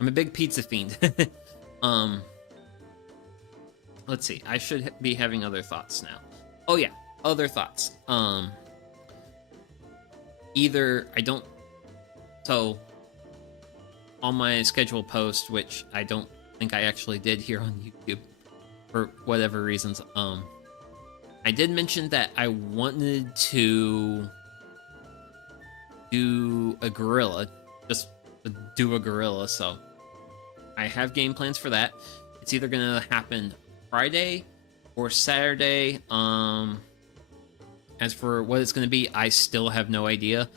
I'm a big pizza fiend. Let's see. I should be having other thoughts now. Oh yeah, other thoughts. So on my scheduled post, which I don't think I actually did here on YouTube for whatever reasons, I did mention that I wanted to do a gorilla, just do a gorilla, so I have game plans for that. It's either gonna happen Friday or Saturday. As for what it's gonna be, I still have no idea.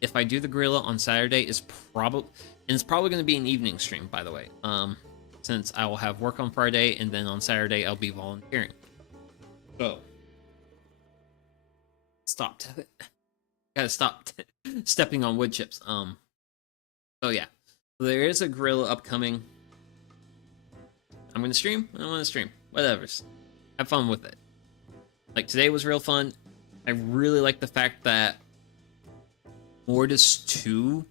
If I do the gorilla on Saturday, it's probably gonna be an evening stream, by the way. Since I will have work on Friday, and then on Saturday I'll be volunteering. So, gotta stop stepping on wood chips. So yeah, so there is a gorilla upcoming. I'm gonna stream. I don't want to stream. Whatever's. Have fun with it. Like, today was real fun. I really like the fact that Mortis 2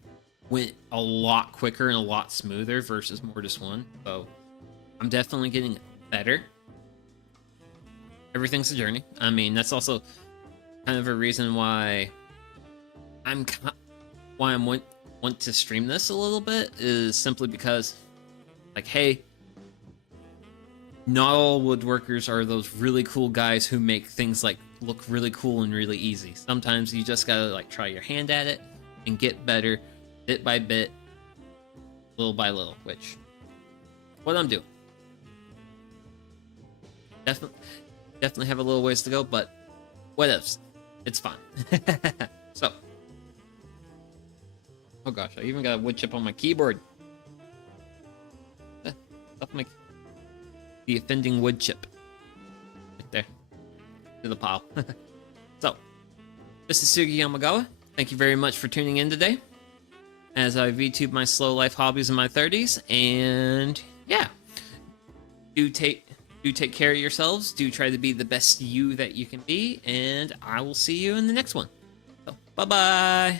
went a lot quicker and a lot smoother versus Mortis 1. So I'm definitely getting better. Everything's a journey. I mean, that's also kind of a reason why I want to stream this a little bit, is simply because, like, hey, not all woodworkers are those really cool guys who make things like look really cool and really easy. Sometimes you just gotta like try your hand at it and get better bit by bit, little by little, which what I'm doing. Definitely have a little ways to go, but what else? It's fine. So, oh gosh, I even got a wood chip on my keyboard. The offending wood chip. Right there. To the pile. So, this is Sugi Yamagawa. Thank you very much for tuning in today, as I VTube my slow life hobbies in my 30s. And yeah, do take care of yourselves. Do try to be the best you that you can be. And I will see you in the next one. So, bye-bye.